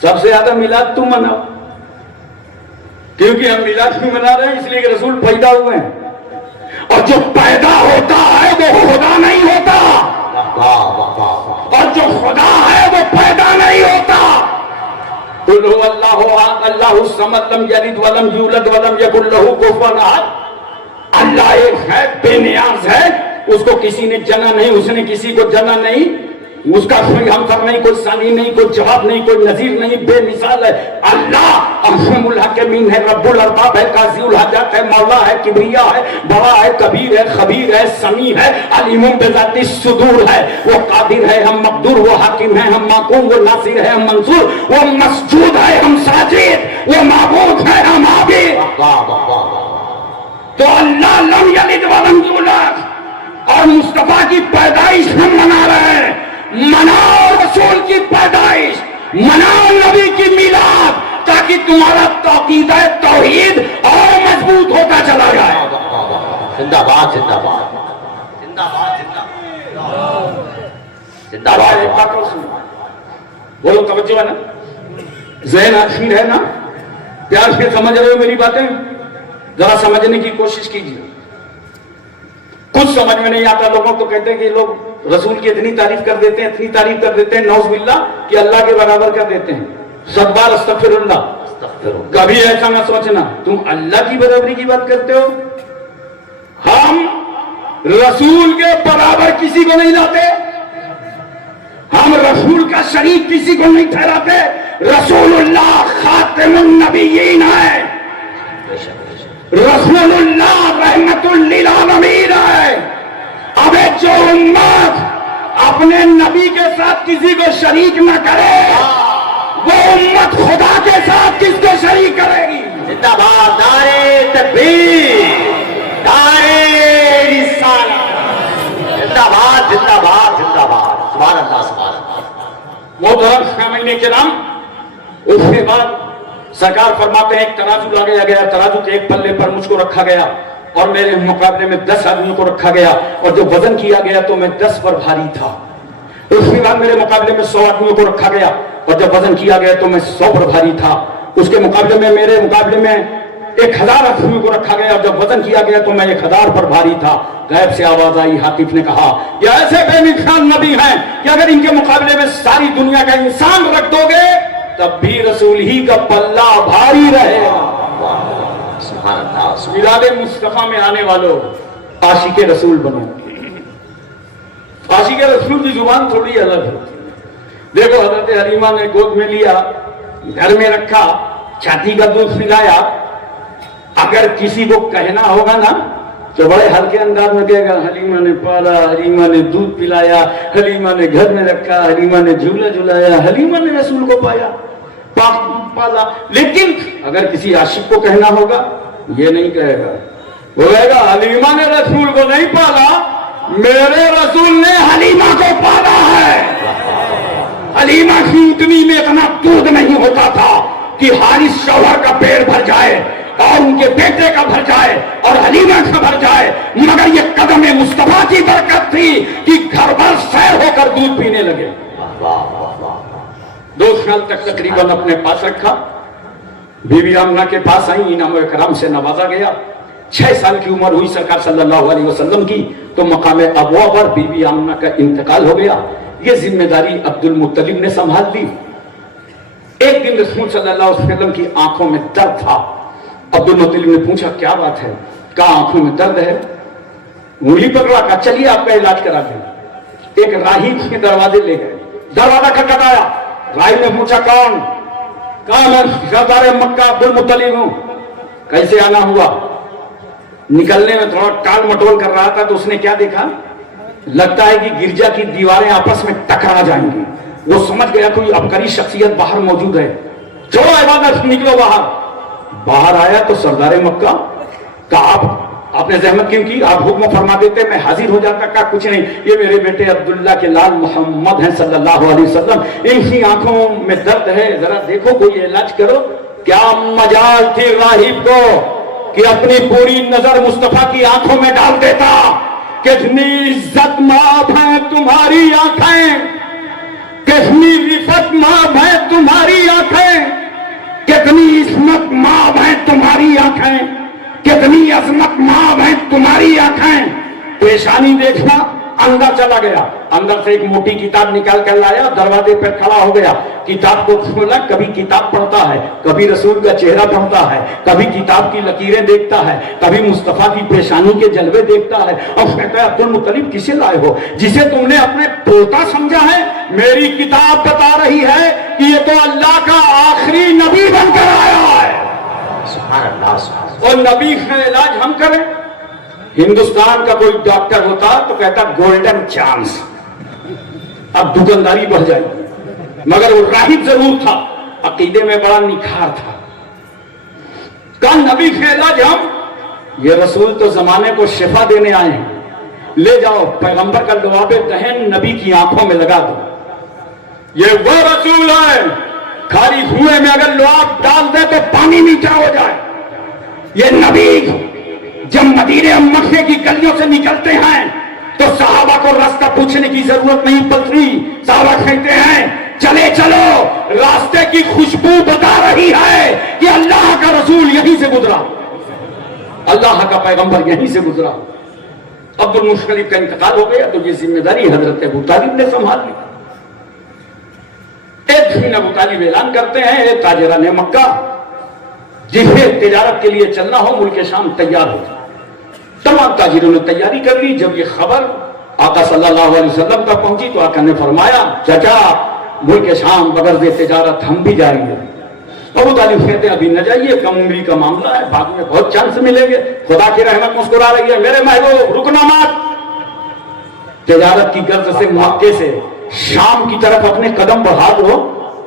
سب سے زیادہ میلاد تم مناؤ، کیونکہ ہم میلاد کیوں منا رہے ہیں؟ اس لیے کہ رسول پیدا ہوئے ہیں، اور جو پیدا ہوتا ہے وہ خدا نہیں ہوتا، اور جو خدا ہے وہ پیدا نہیں ہوتا. قل هو اللہ احد اللہ الصمد لم یلد ولم یولد ولم یکن له کفوا احد. اللہ ایک ہے، بے نیاز ہے، اس کو کسی نے جنا نہیں، اس نے کسی کو جنا نہیں، اس کا کوئی ہمسر نہیں، کوئی ثانی نہیں، کوئی جواب نہیں، کوئی نظیر نہیں، بے مثال ہے. اللہ ارحم الحاکمین ہے، رب الارباب ہے، قاضی الحاجات ہے، مولا ہے، کبریا ہے، بڑا ہے، کبیر ہے، خبیر ہے، سمیع ہے، علیم بذات الصدور ہے. وہ قادر ہے، ہم مقدور، وہ حاکم ہے، ہم محکوم، وہ ناصر ہے، ہم منصور، وہ مسجود ہے، ہم ساجد، وہ معبود ہے، ہم عابد. تو اللہ لم یلد ولم یولد اور مصطفیٰ کی پیدائش ہم منا رہے ہیں. مناؤ رسول کی پیدائش، مناؤ نبی کی میلاد، تاکہ تمہارا عقیدہ توحید اور مضبوط ہوتا چلا جائے. زندہ باد زندہ باد زندہ باد زندہ باد. بولو توجہ ہے نا؟ ذہن اخیر ہے نا؟ پیار سے سمجھ رہے ہو میری باتیں؟ ذرا سمجھنے کی کوشش کیجیے. کچھ سمجھ میں نہیں آتا لوگوں تو کہتے ہیں کہ لوگ رسول کی اتنی تعریف کر دیتے ہیں، اتنی تعریف کر دیتے ہیں، نعوذ باللہ کہ اللہ کے برابر کر دیتے ہیں. 100 بار استغفر اللہ. کبھی ایسا نہ سوچنا تم اللہ کی برابری کی بات کرتے ہو. ہم رسول کے برابر کسی کو نہیں لاتے، ہم رسول کا شریک کسی کو نہیں ٹھہراتے. رسول اللہ خاتم النبیین ہے، رسول اللہ رحمت للعالمین ہے. اب جو امت اپنے نبی کے ساتھ کسی کو شریک نہ کرے وہ امت خدا کے ساتھ کس کو شریک کرے گی؟ زندہ باد نعرے تکبیر، نعرے رسالت. زندہ باد زندہ باد زندہ باد. سبحان اللہ سبحان اللہ. محترم سامعین کرام، اس کے بعد سرکار فرماتے ہیں ایک ترازو لایا گیا، ترازو کے ایک پلے پر مجھ کو رکھا گیا اور میرے مقابلے میں 10 آدمیوں کو رکھا گیا، اور جو وزن کیا گیا تو میں 10 پر بھاری تھا. اس کے بعد میرے مقابلے میں 100 آدمیوں کو رکھا گیا اور جب وزن کیا گیا تو میں 100 پر بھاری تھا. اس کے مقابلے میں میرے مقابلے میں 1000 آدمیوں کو رکھا گیا اور جب وزن کیا گیا تو میں 1000 پر بھاری تھا. غیب سے آواز آئی، حاطف نے کہا یہ ایسے بے مثال نبی ہیں کہ اگر ان کے مقابلے میں ساری دنیا کا انسان رکھ دو گے تب بھی رسول ہی کا پلہ بھاری رہے گا. سبحان اللہ. میلاد مصطفیٰ میں آنے والوں عاشق رسول بنو. عاشق رسول کی زبان تھوڑی الگ ہے. دیکھو حضرت حلیمہ نے گود میں لیا، گھر میں رکھا، چھاتی کا دودھ پلایا. اگر کسی کو کہنا ہوگا نا تو بڑے ہلکے انداز میں کہے گا حلیمہ نے پالا، حلیمہ نے دودھ پلایا، حلیمہ نے گھر میں رکھا، حلیمہ نے جھولا جھلایا، حلیمہ نے رسول کو پایا پالا. لیکن اگر کسی عاشق کو کہنا ہوگا یہ نہیں کہے گا، وہ کہے گا حلیمہ نے رسول کو نہیں پالا، میرے رسول نے حلیمہ کو پالا ہے. حلیمہ کی اتنی میں اتنا دودھ نہیں ہوتا تھا کہ حارث شوہر کا پیٹ بھر جائے اور ان کے بیٹے کا بھر جائے اور حلیمہ کا بھر جائے، مگر یہ قدم مصطفیٰ کی برکت تھی کہ گھر بھر سیر ہو کر دودھ پینے لگے. 2 سال تک تقریباً اپنے پاس رکھا. بی بی آمنہ کے پاس آئی، انعام و اکرام سے نوازا گیا. 6 سال کی عمر ہوئی سرکار صلی اللہ علیہ وسلم کی تو مقام ابوا پر بی بی آمنہ کا انتقال ہو گیا. یہ ذمہ داری عبد المطلب نے سنبھال لی. ایک دن رسول صلی اللہ علیہ وسلم کی آنکھوں میں درد تھا. عبد المطلب نے پوچھا کیا بات ہے؟ کہا آنکھوں میں درد ہے. انگلی پکڑا، کہا چلیے آپ کا علاج کرا دیں. ایک راہی اس کے دروازے لے گئے، دروازہ کھٹکھٹایا. راہی نے پوچھا کون؟ کہا میں سردار مکہ عبد المطلب ہوں. کیسے آنا ہوا؟ نکلنے میں تھوڑا ٹال مٹول کر رہا تھا تو اس نے کیا دیکھا، لگتا ہے کہ گرجا کی دیواریں آپس میں ٹکرا جائیں گی. وہ سمجھ گیا کوئی عبقری شخصیت باہر موجود ہے. چھوڑو عبادت، نکلو باہر. باہر آیا تو سردار مکہ کہا آپ نے زحمت کیوں کی؟ آپ حکم فرما دیتے میں حاضر ہو جاتا. کہا کچھ نہیں, یہ میرے بیٹے عبداللہ کے لال محمد ہیں صلی اللہ علیہ وسلم, ان کی آنکھوں میں درد ہے, ذرا دیکھو کوئی علاج کرو. کیا مجال تھی راہب کو کہ اپنی پوری نظر مصطفیٰ کی آنکھوں میں ڈال دیتا. کتنی عزت ماب ہیں تمہاری آنکھیں, کتنی رفت ماب ہیں تمہاری آنکھیں, کتنی عصمت ماب ہیں تمہاری آنکھیں, کتنی عظمت ماب ہیں تمہاری آنکھیں. پیشانی دیکھنا, اندر چلا گیا, اندر سے ایک موٹی کتاب نکال کر لایا, دروازے پر کھڑا ہو گیا, کتاب کو کھولا. کبھی کتاب پڑھتا ہے, کبھی رسول کا چہرہ پڑھتا ہے, کبھی کتاب کی لکیریں دیکھتا ہے, کبھی مصطفیٰ کی پیشانی کے جلوے دیکھتا ہے. اور کہتا ہے عبد المطلب کسے لائے ہو جسے تم نے اپنے پوتا سمجھا ہے؟ میری کتاب بتا رہی ہے کہ یہ تو اللہ کا آخری نبی بن کر آیا ہے. سبحان اللہ, سبحان اللہ. اور نبی کا علاج ہم کریں. ہندوستان کا کوئی ڈاکٹر ہوتا تو کہتا گولڈن چانس, اب دکانداری بڑھ جائے. مگر وہ راہب ضرور تھا, عقیدے میں بڑا نکھار تھا. کہا نبی کا علاج ہم, یہ رسول تو زمانے کو شفا دینے آئے ہیں, لے جاؤ پیغمبر کا لعاب دہن نبی کی آنکھوں میں لگا دو. یہ وہ رسول ہے کھاری کنویں میں اگر لعاب ڈال دے تو پانی میٹھا ہو جائے. یہ نبی جب مدینے مکے کی گلیوں سے نکلتے ہیں تو صحابہ کو راستہ پوچھنے کی ضرورت نہیں پڑتی. صحابہ کہتے ہیں چلے چلو, راستے کی خوشبو بتا رہی ہے کہ اللہ کا رسول یہیں سے گزرا, اللہ کا پیغمبر یہیں سے گزرا. عبد المطلب کا انتقال ہو گیا تو یہ ذمہ داری حضرت ابو طالب نے سنبھال لی. ایک دن ابو طالب اعلان کرتے ہیں, اے تاجران مکہ, جسے تجارت کے لیے چلنا ہو ملک شام تیار ہو. تمام تاجروں نے تیاری کر لی. جب یہ خبر آقا صلی اللہ علیہ وسلم تک پہنچی تو آقا نے فرمایا چچا ملک شام بغرض تجارت ہم بھی جائیں گے. ابو طالب کہتے ہیں ابھی نہ جائیے, کم عمری کا معاملہ ہے, بعد میں بہت چانس ملیں گے. خدا کی رحمت مسکرا رہی ہے, میرے محبوب رکنا مت. تجارت کی غرض سے مکے سے شام کی طرف اپنے قدم بڑھا دو.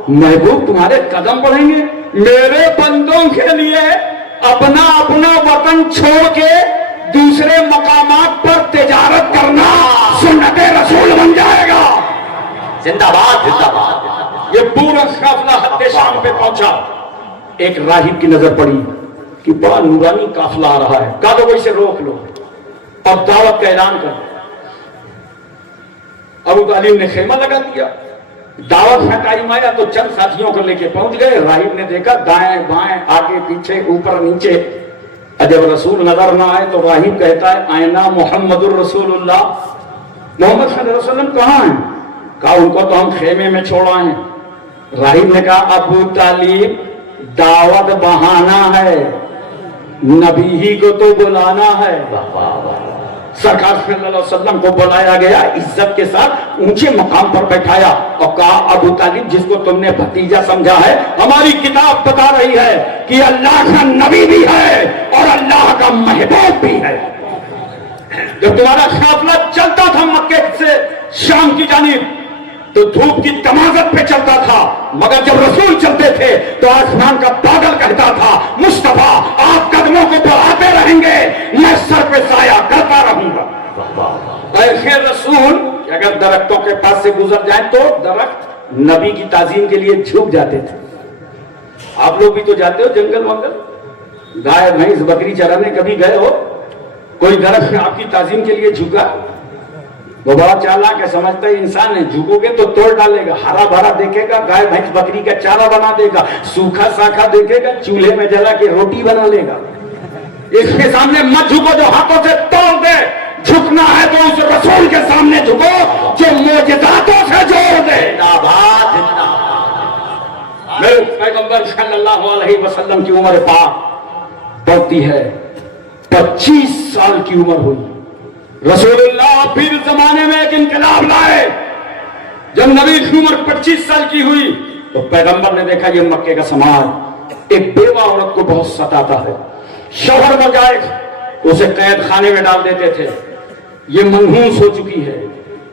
محبوب تمہارے قدم بڑھیں گے, میرے بندوں کے لیے اپنا اپنا وطن چھوڑ کے دوسرے مقامات پر تجارت کرنا سنت رسول بن جائے گا. زندہ باد, زندہ باد. یہ پورا قافلہ حد شام پہ پہنچا. ایک راہب کی نظر پڑی کہ بڑا نورانی قافلہ آ رہا ہے. کہا تو اسے روک لو اور دعوت کا اعلان کر. ابو طالب نے خیمہ لگا دیا. دعوت کا ٹائم آیا تو چند ساتھیوں کو لے کے پہنچ گئے. راہب نے دیکھا دائیں بائیں آگے پیچھے اوپر نیچے, جب رسول نظر نہ آئے تو راہب کہتا ہے آئینہ محمد الرسول اللہ, محمد صلی اللہ علیہ وسلم کہاں ہیں؟ کہا ان کو تو ہم خیمے میں چھوڑا ہیں. راہب نے کہا ابو طالب دعوت بہانا ہے, نبی ہی کو تو بلانا ہے. سرکار صلی اللہ علیہ وسلم کو بلایا گیا, عزت کے ساتھ اونچے مقام پر بیٹھایا اور کہا ابو طالب جس کو تم نے بھتیجا سمجھا ہے, ہماری کتاب بتا رہی ہے کہ اللہ کا نبی بھی ہے اور اللہ کا محبوب بھی ہے. جب تمہارا قافلہ چلتا تھا مکے سے شام کی جانب تو دھوپ کی تمازت پہ چلتا تھا, مگر جب رسول چلتے تھے تو آسمان کا بادل کہتا تھا مصطفیٰ آپ قدموں کو بڑھاتے رہیں گے, میں سر پہ سایہ کرتا رہوں گا. ایسے رسول اگر درختوں کے پاس سے گزر جائیں تو درخت نبی کی تعظیم کے لیے جھک جاتے تھے. آپ لوگ بھی تو جاتے ہو جنگل ونگل, گائے بھینس بکری چرانے کبھی گئے ہو؟ کوئی درخت آپ کی تعظیم کے لیے جھکا؟ وہ بڑا چالاک ہے, سمجھتا ہے انسان ہے, جھکو گے تو توڑ ڈالے گا. ہرا بھرا دیکھے گا گائے بھینس بکری کا چارہ بنا دے گا, سوکھا ساکھا دیکھے گا چولہے میں جلا کے روٹی بنا لے گا. اس کے سامنے مت جھکو جو ہاتھوں سے توڑ دے. جھکنا ہے تو اس رسول کے سامنے جھکو جو معجزاتوں سے جوڑ دے. زندہ باد, زندہ باد. میرے پیغمبر صلی اللہ علیہ وسلم کی عمر پاک بڑھتی ہے, 25 سال کی عمر ہوئی. رسول اللہ پھر زمانے میں ایک انقلاب لائے. جب نبی کی عمر 25 سال کی ہوئی تو پیغمبر نے دیکھا یہ مکے کا سماج ایک بیوہ عورت کو بہت ستاتا ہے. شوہر بجائے اسے قید خانے میں ڈال دیتے تھے. یہ منحوس ہو چکی ہے,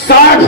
60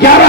11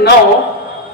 9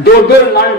2-2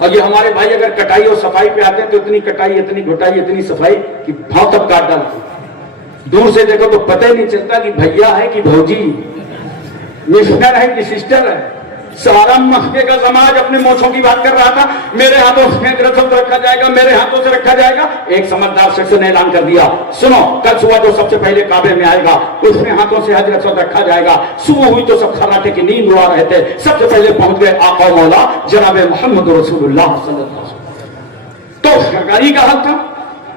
اور یہ ہمارے بھائی اگر کٹائی اور صفائی پہ آتے ہیں تو اتنی کٹائی اتنی گھٹائی اتنی صفائی کہ بھاؤ تک کاٹ ڈالتے، دور سے دیکھو تو پتہ ہی نہیں چلتا کہ بھیا ہے کہ بھوجی، مسٹر ہے کہ سسٹر ہے۔ سارا مکے کا سماج اپنے موچھوں کی بات کر رہا تھا، میرے ہاتھوں سے رسم رکھا جائے گا، میرے ہاتھوں سے رکھا جائے گا۔ ایک سمجھدار شخص نے اعلان کر دیا، سنو کل صبح جو سب سے پہلے کعبے میں آئے گا اس میں ہاتھوں سے حج رسم رکھا جائے گا۔ صبح ہوئی تو سب خراٹے کی نیند اڑا رہے تھے، سب سے پہلے پہنچ گئے آقا و مولا جناب محمد رسول اللہ صلی اللہ علیہ وسلم۔ تو سرکاری کا حق تھا،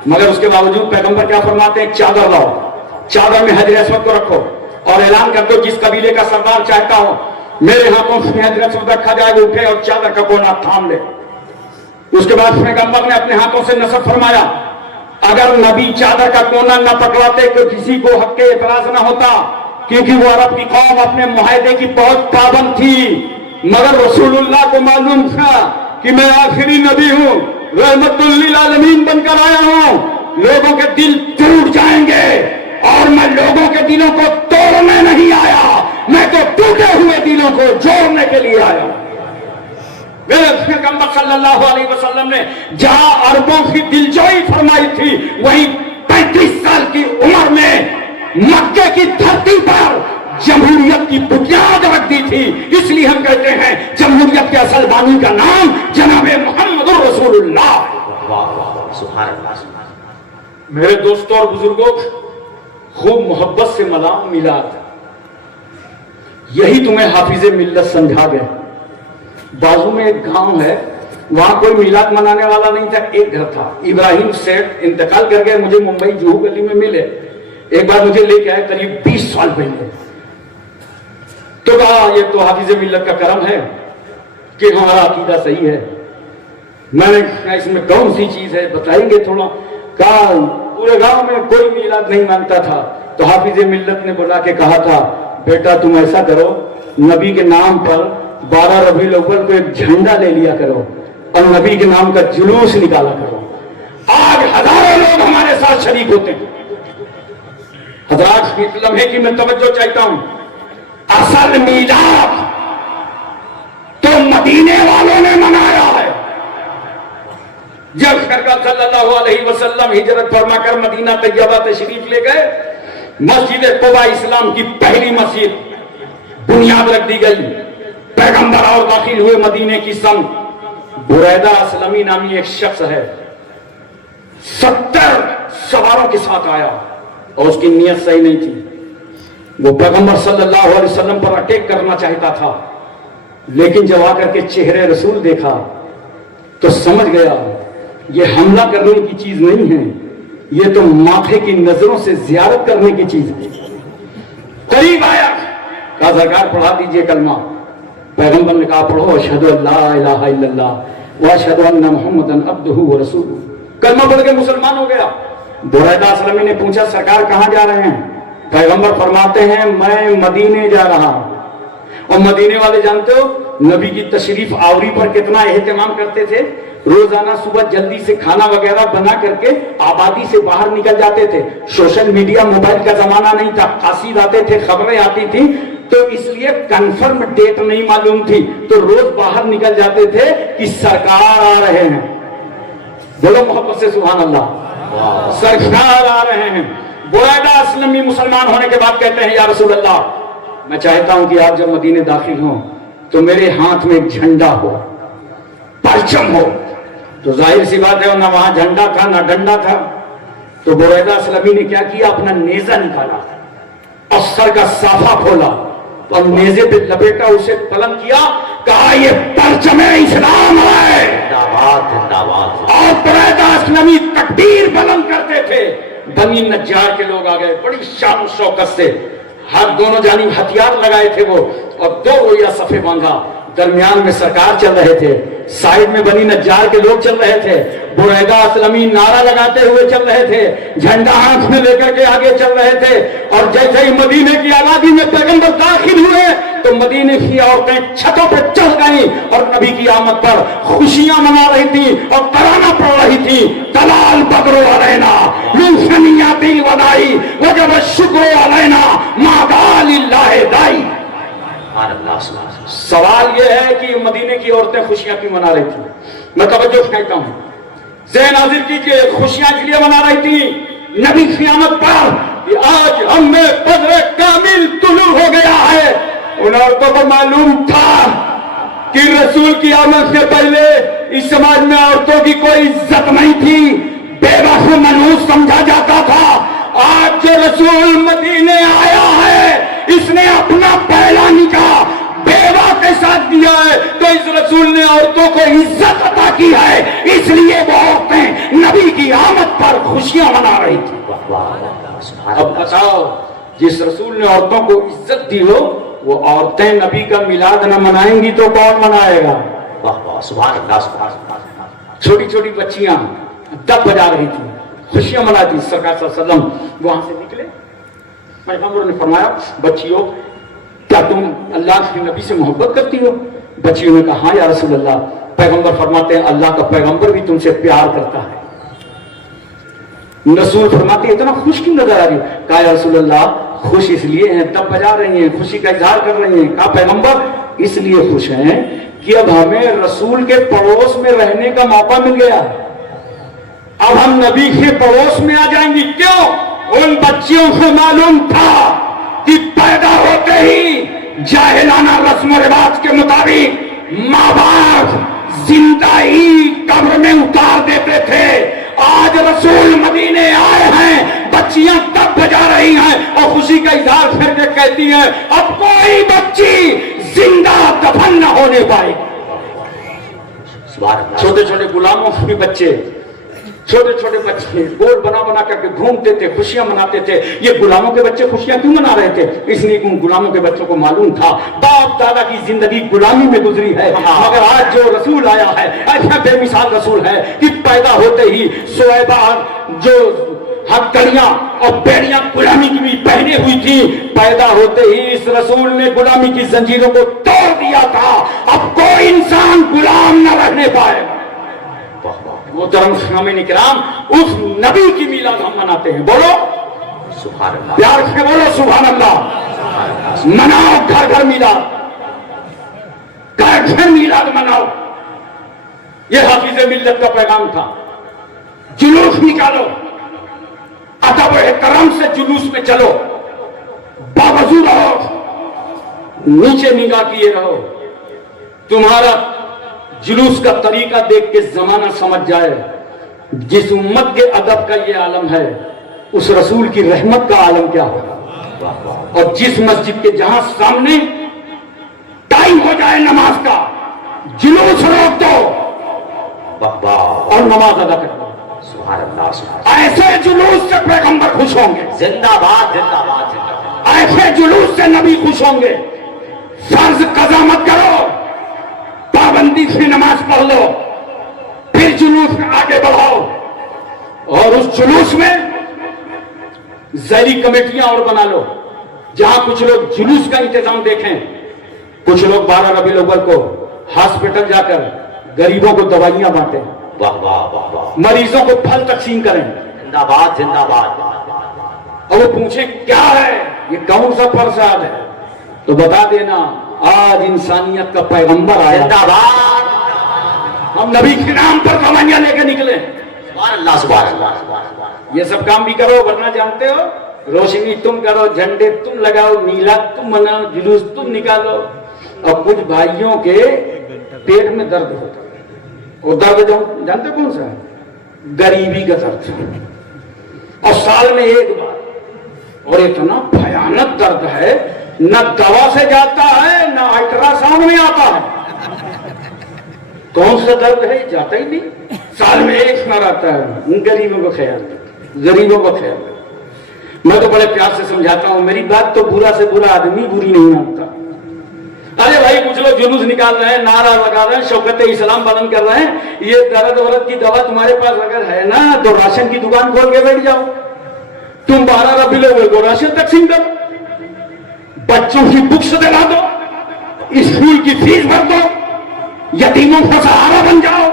مگر اس کے باوجود پیغمبر کیا فرماتے ہیں؟ ایک چادر لاؤ، چادر میں حجر اسود کو رکھو اور اعلان کر دو جس قبیلے کا سردار چاہتا ہو میرے ہاتھوں سے حجر اسود رکھا جائے، وہ اٹھے اور چادر کا کونا تھام لے۔ اس کے بعد پیغمبر نے اپنے ہاتھوں سے نصب فرمایا، اگر نبی چادر کا کونا نہ پکڑاتے تو کسی کو حق کے اعتراض نہ ہوتا، کیونکہ وہ عرب کی قوم اپنے معاہدے کی بہت پابند تھی، مگر رسول اللہ کو معلوم تھا کہ میں آخری نبی ہوں، رحمت للعالمین بن کر آیا ہوں، لوگوں کے دل ٹوٹ جائیں گے اور میں لوگوں کے دلوں کو توڑنے نہیں آیا، میں تو ٹوٹے ہوئے دلوں کو جوڑنے کے لیے آیا۔ میرے پیغمبر صلی اللہ علیہ وسلم نے جہاں عربوں کی دلجوئی فرمائی تھی، وہیں 35 سال کی عمر میں مکے کی دھرتی پر جمہوریت کی بنیاد رکھ دی تھی۔ اس لیے ہم کہتے ہیں جمہوریت کے اصل بانی کا نام جناب محمد رسول اللہ۔ سبحان اللہ۔ میرے دوستوں اور بزرگوں، خوب محبت سے ملام میلاد، یہی تمہیں حافظ ملت سمجھا گئے۔ بازو میں ایک گاؤں ہے، وہاں کوئی میلاد منانے والا نہیں تھا، ایک گھر تھا۔ ابراہیم سیٹھ انتقال کر گئے، مجھے ممبئی جوہو گلی میں ملے، ایک بار مجھے لے کے آئے قریب 20 سال پہلے۔ تو کہا یہ تو حافظ ملت کا کرم ہے کہ ہمارا عقیدہ صحیح ہے۔ میں نے کہا اس میں کون سی چیز ہے بتائیں گے تھوڑا؟ کہا پورے گاؤں میں کوئی میلاد نہیں مانتا تھا، تو حافظ ملت نے بلا کے کہا تھا بیٹا تم ایسا کرو، نبی کے نام پر 12 ربیع الاول کو ایک جھنڈا لے لیا کرو اور نبی کے نام کا جلوس نکالا کرو۔ آج ہزاروں لوگ ہمارے ساتھ شریک ہوتے ہیں۔ حضرات اس لمحے کی میں توجہ چاہتا ہوں، اصل میلاد تو مدینے والوں نے منایا ہے۔ جب سرکار صلی اللہ علیہ وسلم ہجرت فرما کر مدینہ طیبہ تشریف لے گئے، مسجد قباء اسلام کی پہلی مسجد بنیاد رکھ دی گئی۔ پیغمبر اور داخل ہوئے مدینے کی سمت۔ بریدہ اسلمی نامی ایک شخص ہے، 70 سواروں کے ساتھ آیا اور اس کی نیت صحیح نہیں تھی، وہ پیغمبر صلی اللہ علیہ وسلم پر اٹیک کرنا چاہتا تھا، لیکن جب آ کر کے چہرے رسول دیکھا تو سمجھ گیا یہ حملہ کرنے کی چیز نہیں ہے، یہ تو ماتھے کی نظروں سے زیارت کرنے کی چیز ہے۔ قریب آیا، کہا سرکار پڑھا دیجئے کلمہ۔ پیغمبر نے کہا پڑھو اشہدو ان لا الہ الا اللہ واشہدو ان محمدًا عبدہ ورسولہ۔ کلمہ پڑھ کے مسلمان ہو گیا۔ بریدہ اسلمی نے پوچھا سرکار کہاں جا رہے ہیں؟ پیغمبر فرماتے ہیں میں مدینے جا رہا ہوں۔ اور مدینے والے جانتے ہو نبی کی تشریف آوری پر کتنا اہتمام کرتے تھے؟ روزانہ صبح جلدی سے کھانا وغیرہ بنا کر کے آبادی سے باہر نکل جاتے تھے۔ سوشل میڈیا موبائل کا زمانہ نہیں تھا، قاصد آتے تھے، خبریں آتی تھیں، تو اس لیے کنفرم ڈیٹ نہیں معلوم تھی، تو روز باہر نکل جاتے تھے کہ سرکار آ رہے ہیں۔ بولو محبت سے سبحان اللہ، سرکار آ رہے ہیں۔ بریدہ اسلمی مسلمان ہونے کے بعد کہتے ہیں یا رسول اللہ میں چاہتا ہوں کہ آپ جب مدینے داخل ہوں تو میرے ہاتھ میں ایک جھنڈا ہو، پرچم ہو۔ تو ظاہر سی بات ہے نہ وہاں جھنڈا تھا نہ ڈنڈا تھا، تو بریدہ اسلمی نے کیا کیا؟ اپنا نیزہ نکالا اور سر کا صافہ کھولا اور نیزے پہ لپیٹا، اسے بلند کیا، کہا یہ پرچم اسلام ہے۔ اور بریدہ اسلمی تکبیر بلند کرتے تھے۔ بنی نجار کے لوگ آ گئے بڑی شان و شوکت سے، ہر دونوں جانب ہتھیار لگائے تھے وہ، اور 2 رویہ صفے باندھا، درمیان میں سرکار چل رہے تھے، سائڈ میں بنی نجار کے لوگ چل رہے تھے۔ بریدہ اسلمی نعرہ لگاتے ہوئے چل رہے تھے، جھنڈا ہاتھ میں لے کر کے آگے چل رہے تھے۔ اور جیسے ہی مدینے کی آبادی میں پیغمبر داخل ہوئے تو مدینے کی عورتیں چھتوں پہ چڑھ گئیں اور نبی کی آمد پر خوشیاں منا رہی تھی اور ترانہ پڑھ رہی تھی، دلال بدر علینا من ثنیات الوداع وجب الشکر علینا ما دعا للہ داعی۔ سوال یہ ہے کہ مدینے کی عورتیں خوشیاں کیوں منا رہی تھی؟ میں توجہ کہتا ہوں، ذہن حاضر کیجیے، خوشیاں اس لیے منا رہی تھی نبی قیامت پر کہ آج ہم میں بدر کامل طلوع ہو گیا ہے۔ ان عورتوں کو معلوم تھا کہ رسول کی آمد سے پہلے اس سماج میں عورتوں کی کوئی عزت نہیں تھی، بیوہ کو منحوس سمجھا جاتا تھا۔ آج جو رسول مدینے آیا ہے، اس نے اپنا پہلا نکاح بیوہ کے ساتھ دیا ہے، تو اس رسول نے عورتوں کو عزت عطا کی ہے، اس لیے وہ عورتیں نبی کی آمد پر خوشیاں منا رہی تھی۔ اب بتاؤ، جس رسول نے عورتوں کو عزت دی ہو، وہ عورتیں نبی کا میلاد نہ منائیں گی تو کون منائے گا؟ سبحان اللہ سبحان اللہ۔ چھوٹی چھوٹی بچیاں دب بجا رہی تھی، خوشیاں مناتی، سرکار صلی اللہ علیہ وسلم وہاں سے نکلے، پیغمبر نے فرمایا بچیوں کیا تم اللہ کے نبی سے محبت کرتی ہو؟ بچیوں نے کہا ہاں یا رسول اللہ۔ پیغمبر فرماتے ہیں اللہ کا پیغمبر بھی تم سے پیار کرتا ہے۔ رسول فرماتے ہیں اتنا خوش کیوں نظر آ رہی ہے؟ کہا یا رسول اللہ خوش اس لیے ہیں، دب بجا رہی ہیں، خوشی کا اظہار کر رہی ہیں۔ کہا پیغمبر اس لیے خوش ہیں کہ اب ہمیں رسول کے پڑوس میں رہنے کا موقع مل گیا، اب ہم نبی کے پڑوس میں آ جائیں گی۔ کیوں؟ ان بچیوں کو معلوم تھا کہ پیدا ہوتے ہی جاہلانہ رسم و رواج کے مطابق ماں باپ زندہ ہی قبر میں اتار دیتے تھے۔ آج رسول مدینے آئے ہیں، بچیاں تب بجا رہی ہیں اور خوشی کا اظہار کر کے کہتی ہیں اب کوئی بچی زندہ دفن نہ ہونے پائے۔ چھوٹے چھوٹے غلاموں کے بچے، چھوٹے چھوٹے بچے گول بنا بنا کر کے گھومتے تھے، خوشیاں مناتے تھے۔ یہ غلاموں کے بچے خوشیاں کیوں منا رہے تھے؟ اس لیے ان غلاموں کے بچوں کو معلوم تھا باپ دادا کی زندگی غلامی میں گزری ہے، مگر آج جو رسول آیا ہے ایسا بے مثال رسول ہے کہ پیدا ہوتے ہی سویبہ جو ہتھکڑیاں اور بیڑیاں غلامی کی بھی پہنے ہوئی تھی، پیدا ہوتے ہی اس رسول نے غلامی کی زنجیروں کو توڑ دیا تھا۔ اب کوئی انسان غلام نہ رہنے پائے گا۔ محترم سامعین کرام، اس نبی کی میلاد ہم مناتے ہیں، بولو سبحان اللہ، پیار سے بولو سبحان اللہ۔ مناؤ گھر گھر میلاد، گھر گھر میلاد مناؤ، یہ حافظ ملت کا پیغام تھا۔ جلوس نکالو، ادب و احترام سے جلوس میں چلو، باوضو رہو، نیچے نگاہ کیے رہو، تمہارا جلوس کا طریقہ دیکھ کے زمانہ سمجھ جائے جس امت کے ادب کا یہ عالم ہے اس رسول کی رحمت کا عالم کیا ہوگا۔ اور جس مسجد کے جہاں سامنے ٹائم ہو جائے نماز کا، جلوس روک دو اور نماز ادا کر دو۔ سبحان اللہ سبحان اللہ۔ ایسے جلوس سے پیغمبر خوش ہوں گے، زندہ باد زندہ باد زندہ باد۔ ایسے جلوس سے نبی خوش ہوں گے۔ فرض قضا مت کرو، پابندی سے نماز پڑھ لو، پھر جلوس میں آگے بڑھاؤ، اور اس جلوس میں ذیلی کمیٹیاں اور بنا لو جہاں کچھ لوگ جلوس کا انتظام دیکھیں، کچھ لوگ 12 ربیع الاول کو ہاسپٹل جا کر غریبوں کو دوائیاں بانٹیں، واہ واہ واہ واہ، مریضوں کو پھل تقسیم کریں، زندہ باد زندہ باد۔ اور وہ پوچھیں کیا ہے یہ، کون سا پرساد ہے، تو بتا دینا آج انسانیت کا پیغمبر آیا، زندہ باد، ہم نبی کے نام پر دوائیاں لے کے نکلے۔ سبحان اللہ سبحان اللہ۔ یہ سب کام بھی کرو، ورنہ جانتے ہو روشنی تم کرو، جھنڈے تم لگاؤ، میلاد تم مناؤ، جلوس تم نکالو، اور کچھ بھائیوں کے پیٹ میں درد ہوتا ہے، وہ درد جانتے کون سا ہے؟ غریبی کا درد، اور سال میں ایک بار، اور اتنا بھیانک درد ہے نہ دوا سے جاتا ہے نہ الٹرا ساؤنڈ میں آتا ہے۔ کون سا درد ہے جاتا ہی نہیں، سال میں ایک بار آتا ہے۔ غریبوں کو خیال رکھو، غریبوں کو خیال رکھو۔ میں تو بڑے پیار سے سمجھاتا ہوں، میری بات تو برا سے برا آدمی بری نہیں مانتا۔ ارے بھائی کچھ لوگ جلوس نکال رہے ہیں، نعرہ لگا رہے ہیں، شوکت اسلام پالن کر رہے ہیں، یہ درد ورد کی دوا تمہارے پاس اگر ہے نا تو راشن کی دکان کھول کے بیٹھ جاؤ، تم 12 ربیع الاول کو راشن تقسیم کرو، بچوں کی بکس دلا دو، اسکول کی فیس بھر دو، یتیموں کا سہارا بن جاؤ،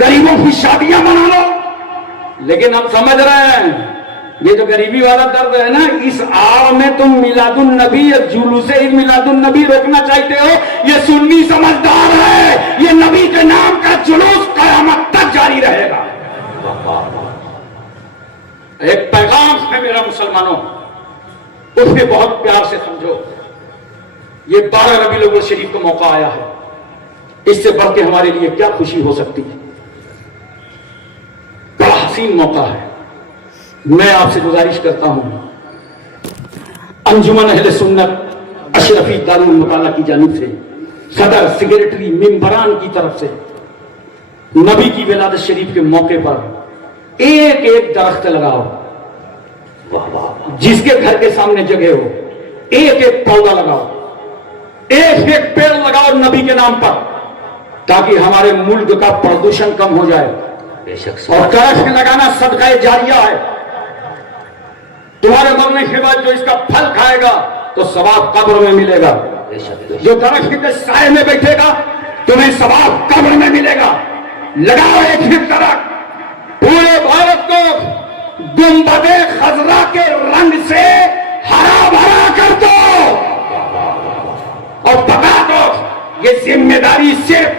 غریبوں کی شادیاں منا لو۔ لیکن ہم سمجھ رہے ہیں یہ جو غریبی والا درد ہے نا، اس آڑ میں تم میلاد النبی یا جلوس عید میلاد النبی روکنا چاہتے ہو. یہ سنی سمجھدار ہے، یہ نبی کے نام کا جلوس قیامت تک جاری رہے گا. ایک پیغام ہے میرا مسلمانوں، اسے بہت پیار سے سمجھو. یہ 12 ربیع الاول شریف کا موقع آیا ہے، اس سے بڑھ کے ہمارے لیے کیا خوشی ہو سکتی ہے. بڑا حسین موقع ہے. میں آپ سے گزارش کرتا ہوں، انجمن اہل سنت اشرفی دارالمطالعہ کی جانب سے، صدر، سیکریٹری، ممبران کی طرف سے نبی کی ولادت شریف کے موقع پر ایک ایک درخت لگاؤ. جس کے گھر کے سامنے جگہ ہو ایک ایک پودا لگاؤ، ایک ایک پیڑ لگاؤ نبی کے نام پر، تاکہ ہمارے ملک کا پردوشن کم ہو جائے. اور درخت لگانا صدقہ جاریہ ہے. تمہارے مرنے کے بعد جو اس کا پھل کھائے گا تو ثواب قبر میں ملے گا. جو درخت کے سائے میں بیٹھے گا تمہیں ثواب قبر میں ملے گا. لگاؤ ایک ایک درخت. پورے بھارت کو گنبد خضرا کے رنگ سے ہرا بھرا کر دو اور بتا دو یہ ذمہ داری صرف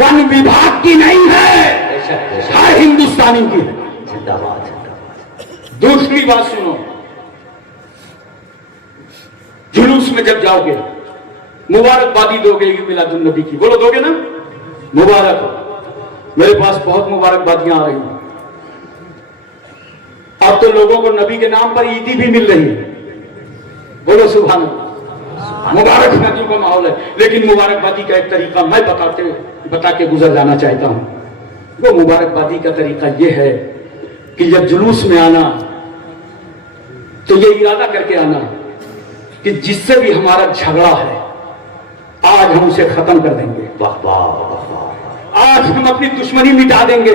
ون وبھاگ کی نہیں ہے، ہر ہندوستانی کی ہے. دوسری بات سنو، جلوس میں جب جاؤ گے مبارکبادی دو گے میلاد النبی کی، بولو دو گے نا؟ مبارک ہو. میرے پاس بہت مبارکبادیاں آ رہی ہیں. اب تو لوگوں کو نبی کے نام پر عیدی بھی مل رہی ہے. بولو سبحان اللہ. مبارک ندیوں کا ماحول ہے. لیکن مبارکبادی کا ایک طریقہ میں بتا کے گزر جانا چاہتا ہوں. وہ مبارکبادی کا طریقہ یہ ہے کہ جب جلوس میں آنا تو یہ ارادہ کر کے آنا کہ جس سے بھی ہمارا جھگڑا ہے آج ہم اسے ختم کر دیں گے. آج ہم اپنی دشمنی مٹا دیں گے.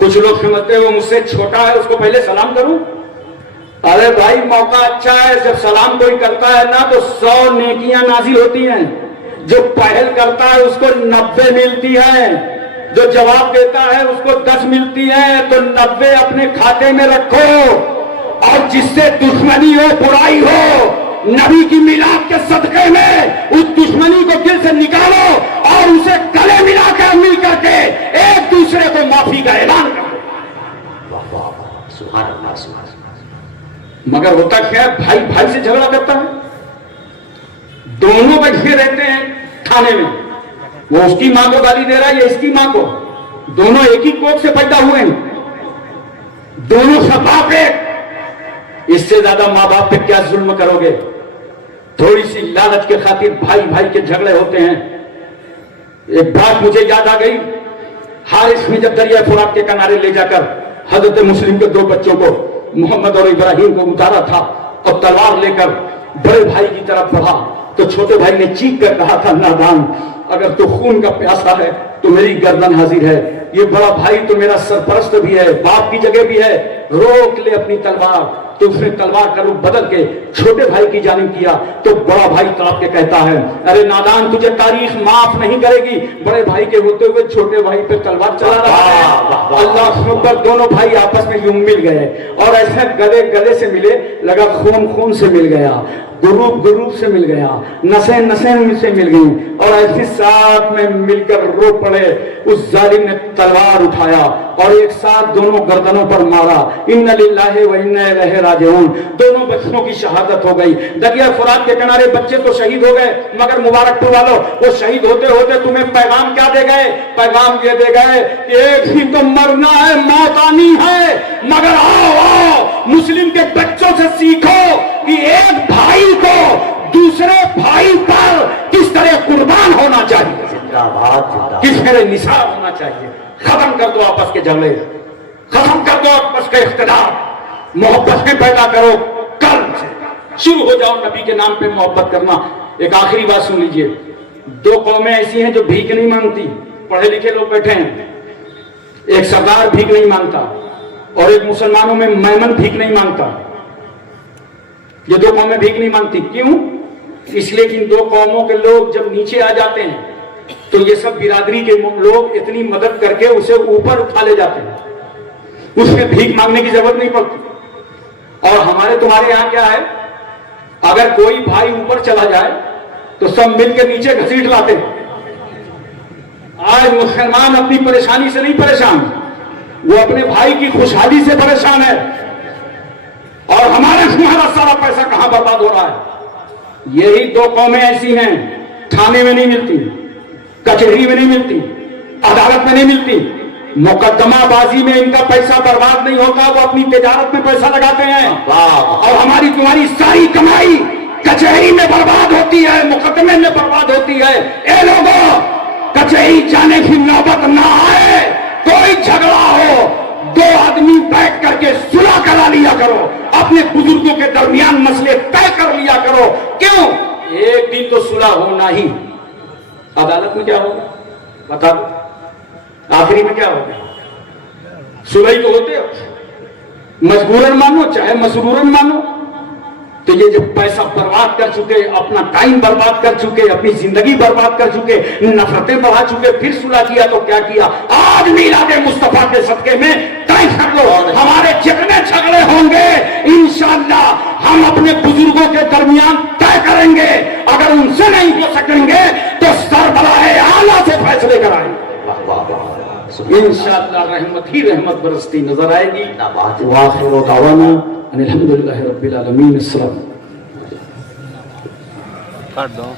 کچھ لوگ سمجھتے ہیں وہ مجھ سے چھوٹا ہے اس کو پہلے سلام کروں. ارے بھائی موقع اچھا ہے، جب سلام کوئی کرتا ہے نا تو 100 نیکیاں نازل ہوتی ہیں. جو پہل کرتا ہے اس کو 90 ملتی ہیں، جو جواب دیتا ہے اس کو 10 ملتی ہیں. تو 90 اپنے کھاتے میں رکھو، اور جس سے دشمنی ہو، برائی ہو، نبی کی میلاد کے صدقے میں اس دشمنی کو دل سے نکالو اور اسے گلے ملا کر مل کر کے ایک دوسرے کو معافی کا اعلان کرو. مگر ہوتا کیا ہے، بھائی بھائی سے جھگڑا کرتا ہے. دونوں بیٹھے رہتے ہیں تھانے میں، وہ اس کی ماں کو گالی دے رہا ہے، یہ اس کی ماں کو. دونوں ایک ہی کوکھ سے پیدا ہوئے ہیں، دونوں کا باپ ایک. اس سے زیادہ ماں باپ پہ کیا ظلم کرو گے؟ تھوڑی سی لالچ کے خاطر بھائی بھائی کے جھگڑے ہوتے ہیں. ایک بات مجھے یاد آ گئی، حارث میں جب دریا فرات کے کنارے لے جا کر حضرت مسلم کے 2 بچوں کو، محمد اور ابراہیم کو اتارا تھا اور تلوار لے کر بڑے بھائی کی طرف بڑھا تو چھوٹے بھائی نے چیخ کر کہا تھا، نادان، اگر تو خون کا پیاسا ہے تو میری گردن حاضر ہے. یہ بڑا بھائی تو میرا سرپرست بھی ہے، باپ کی جگہ بھی ہے، روک لے اپنی تلوار. تو اس نے تلوار کا رخ بدل کے چھوٹے بھائی کی جانب کیا تو بڑا بھائی تڑپ کے کہتا ہے، ارے نادان، تجھے تاریخ معاف نہیں کرے گی. بڑے بھائی کے ہوتے ہوئے چھوٹے بھائی پہ تلوار چلا رہا ہے. اللہ اکبر. دونوں بھائی آپس میں یوں مل گئے اور ایسے گلے سے ملے، لگا خون سے مل گیا، گروپ سے مل گیا، نسیں سے مل گئیں اور ایسے ساتھ میں مل کر رو پڑے. اس ظالم نے تلوار اٹھایا اور ایک ساتھ دونوں گردنوں پر مارا. ان للہ و انا الیہ راجعون. دونوں بچوں کی شہادت ہو گئی. دریا فرات کے کنارے بچے تو شہید ہو گئے، مگر مبارک پور والو، وہ شہید ہوتے ہوتے تمہیں پیغام کیا دے گئے؟ پیغام یہ دے گئے کہ ایک ہی تو مرنا ہے، موت آنی ہے، مگر آؤ مسلم کے بچوں سے سیکھو کہ ایک بھائی کو دوسرے بھائی پر کس طرح قربان ہونا چاہیے، کس طرح نثار ہونا چاہیے. ختم کر دو آپس کے جھگڑے، ختم کر دو آپس کے اختلاف، محبت میں پیدا کرو. کل سے شروع ہو جاؤ نبی کے نام پہ محبت کرنا. ایک آخری بات سن لیجئے. 2 قومیں ایسی ہیں جو بھیک نہیں مانگتی. پڑھے لکھے لوگ بیٹھے ہیں. ایک سردار بھیک نہیں مانگتا اور ایک مسلمانوں میں میمن بھیک نہیں مانگتا. یہ 2 قومیں بھیک نہیں مانگتی. کیوں؟ اس لیے کہ ان 2 قوموں کے لوگ جب نیچے آ جاتے ہیں تو یہ سب برادری کے لوگ اتنی مدد کر کے اسے اوپر اٹھا لے جاتے ہیں. اس میں بھیک مانگنے کی ضرورت نہیں پڑتی. اور ہمارے تمہارے یہاں کیا ہے, اگر کوئی بھائی اوپر چلا جائے تو سب مل کے نیچے گھسیٹ لاتے. آج مسلمان اپنی پریشانی سے نہیں پریشان, وہ اپنے بھائی کی خوشحالی سے پریشان ہے. اور ہمارا سارا پیسہ کہاں برباد ہو رہا ہے. یہی دو قومیں ایسی ہیں, تھانے میں نہیں ملتی, کچہری میں نہیں ملتی, عدالت میں نہیں ملتی, مقدمہ بازی میں ان کا پیسہ برباد نہیں ہوتا, وہ اپنی تجارت میں پیسہ لگاتے ہیں. اور ہماری تمہاری ساری کمائی کچہری میں برباد ہوتی ہے, مقدمے میں برباد ہوتی ہے. اے لوگوں, کچہری جانے کی نوبت نہ آئے. کوئی جھگڑا ہو, دو آدمی بیٹھ کر کے صلح کرا لیا کرو, اپنے بزرگوں کے درمیان مسئلے طے کر لیا کرو. کیوں؟ ایک دن تو صلح ہونا ہی. عدالت میں کیا ہوگا بتا دو, آخری میں کیا ہوگا؟ صلح ہی تو ہوتے ہو. مجبوراً مانو چاہے مسروراً مانو. تو یہ جب پیسہ برباد کر چکے, اپنا ٹائم برباد کر چکے, اپنی زندگی برباد کر چکے, نفرتیں بڑھا چکے, پھر صلح کیا تو کیا کیا؟ آج میلاد مصطفیٰ کے صدقے میں طے کر لو, ہمارے جتنے جھگڑے ہوں گے انشاءاللہ ہم اپنے بزرگوں کے درمیان طے کریں گے. اگر ان سے نہیں ہو سکیں گے تو سربراہ اعلیٰ سے فیصلے کرائیں گے. انشاءاللہ رحمت ہی رحمت برستی نظر آئے گی. وآخر دعوانا الحمدللہ رب العالمین. السلام. کاٹ دو.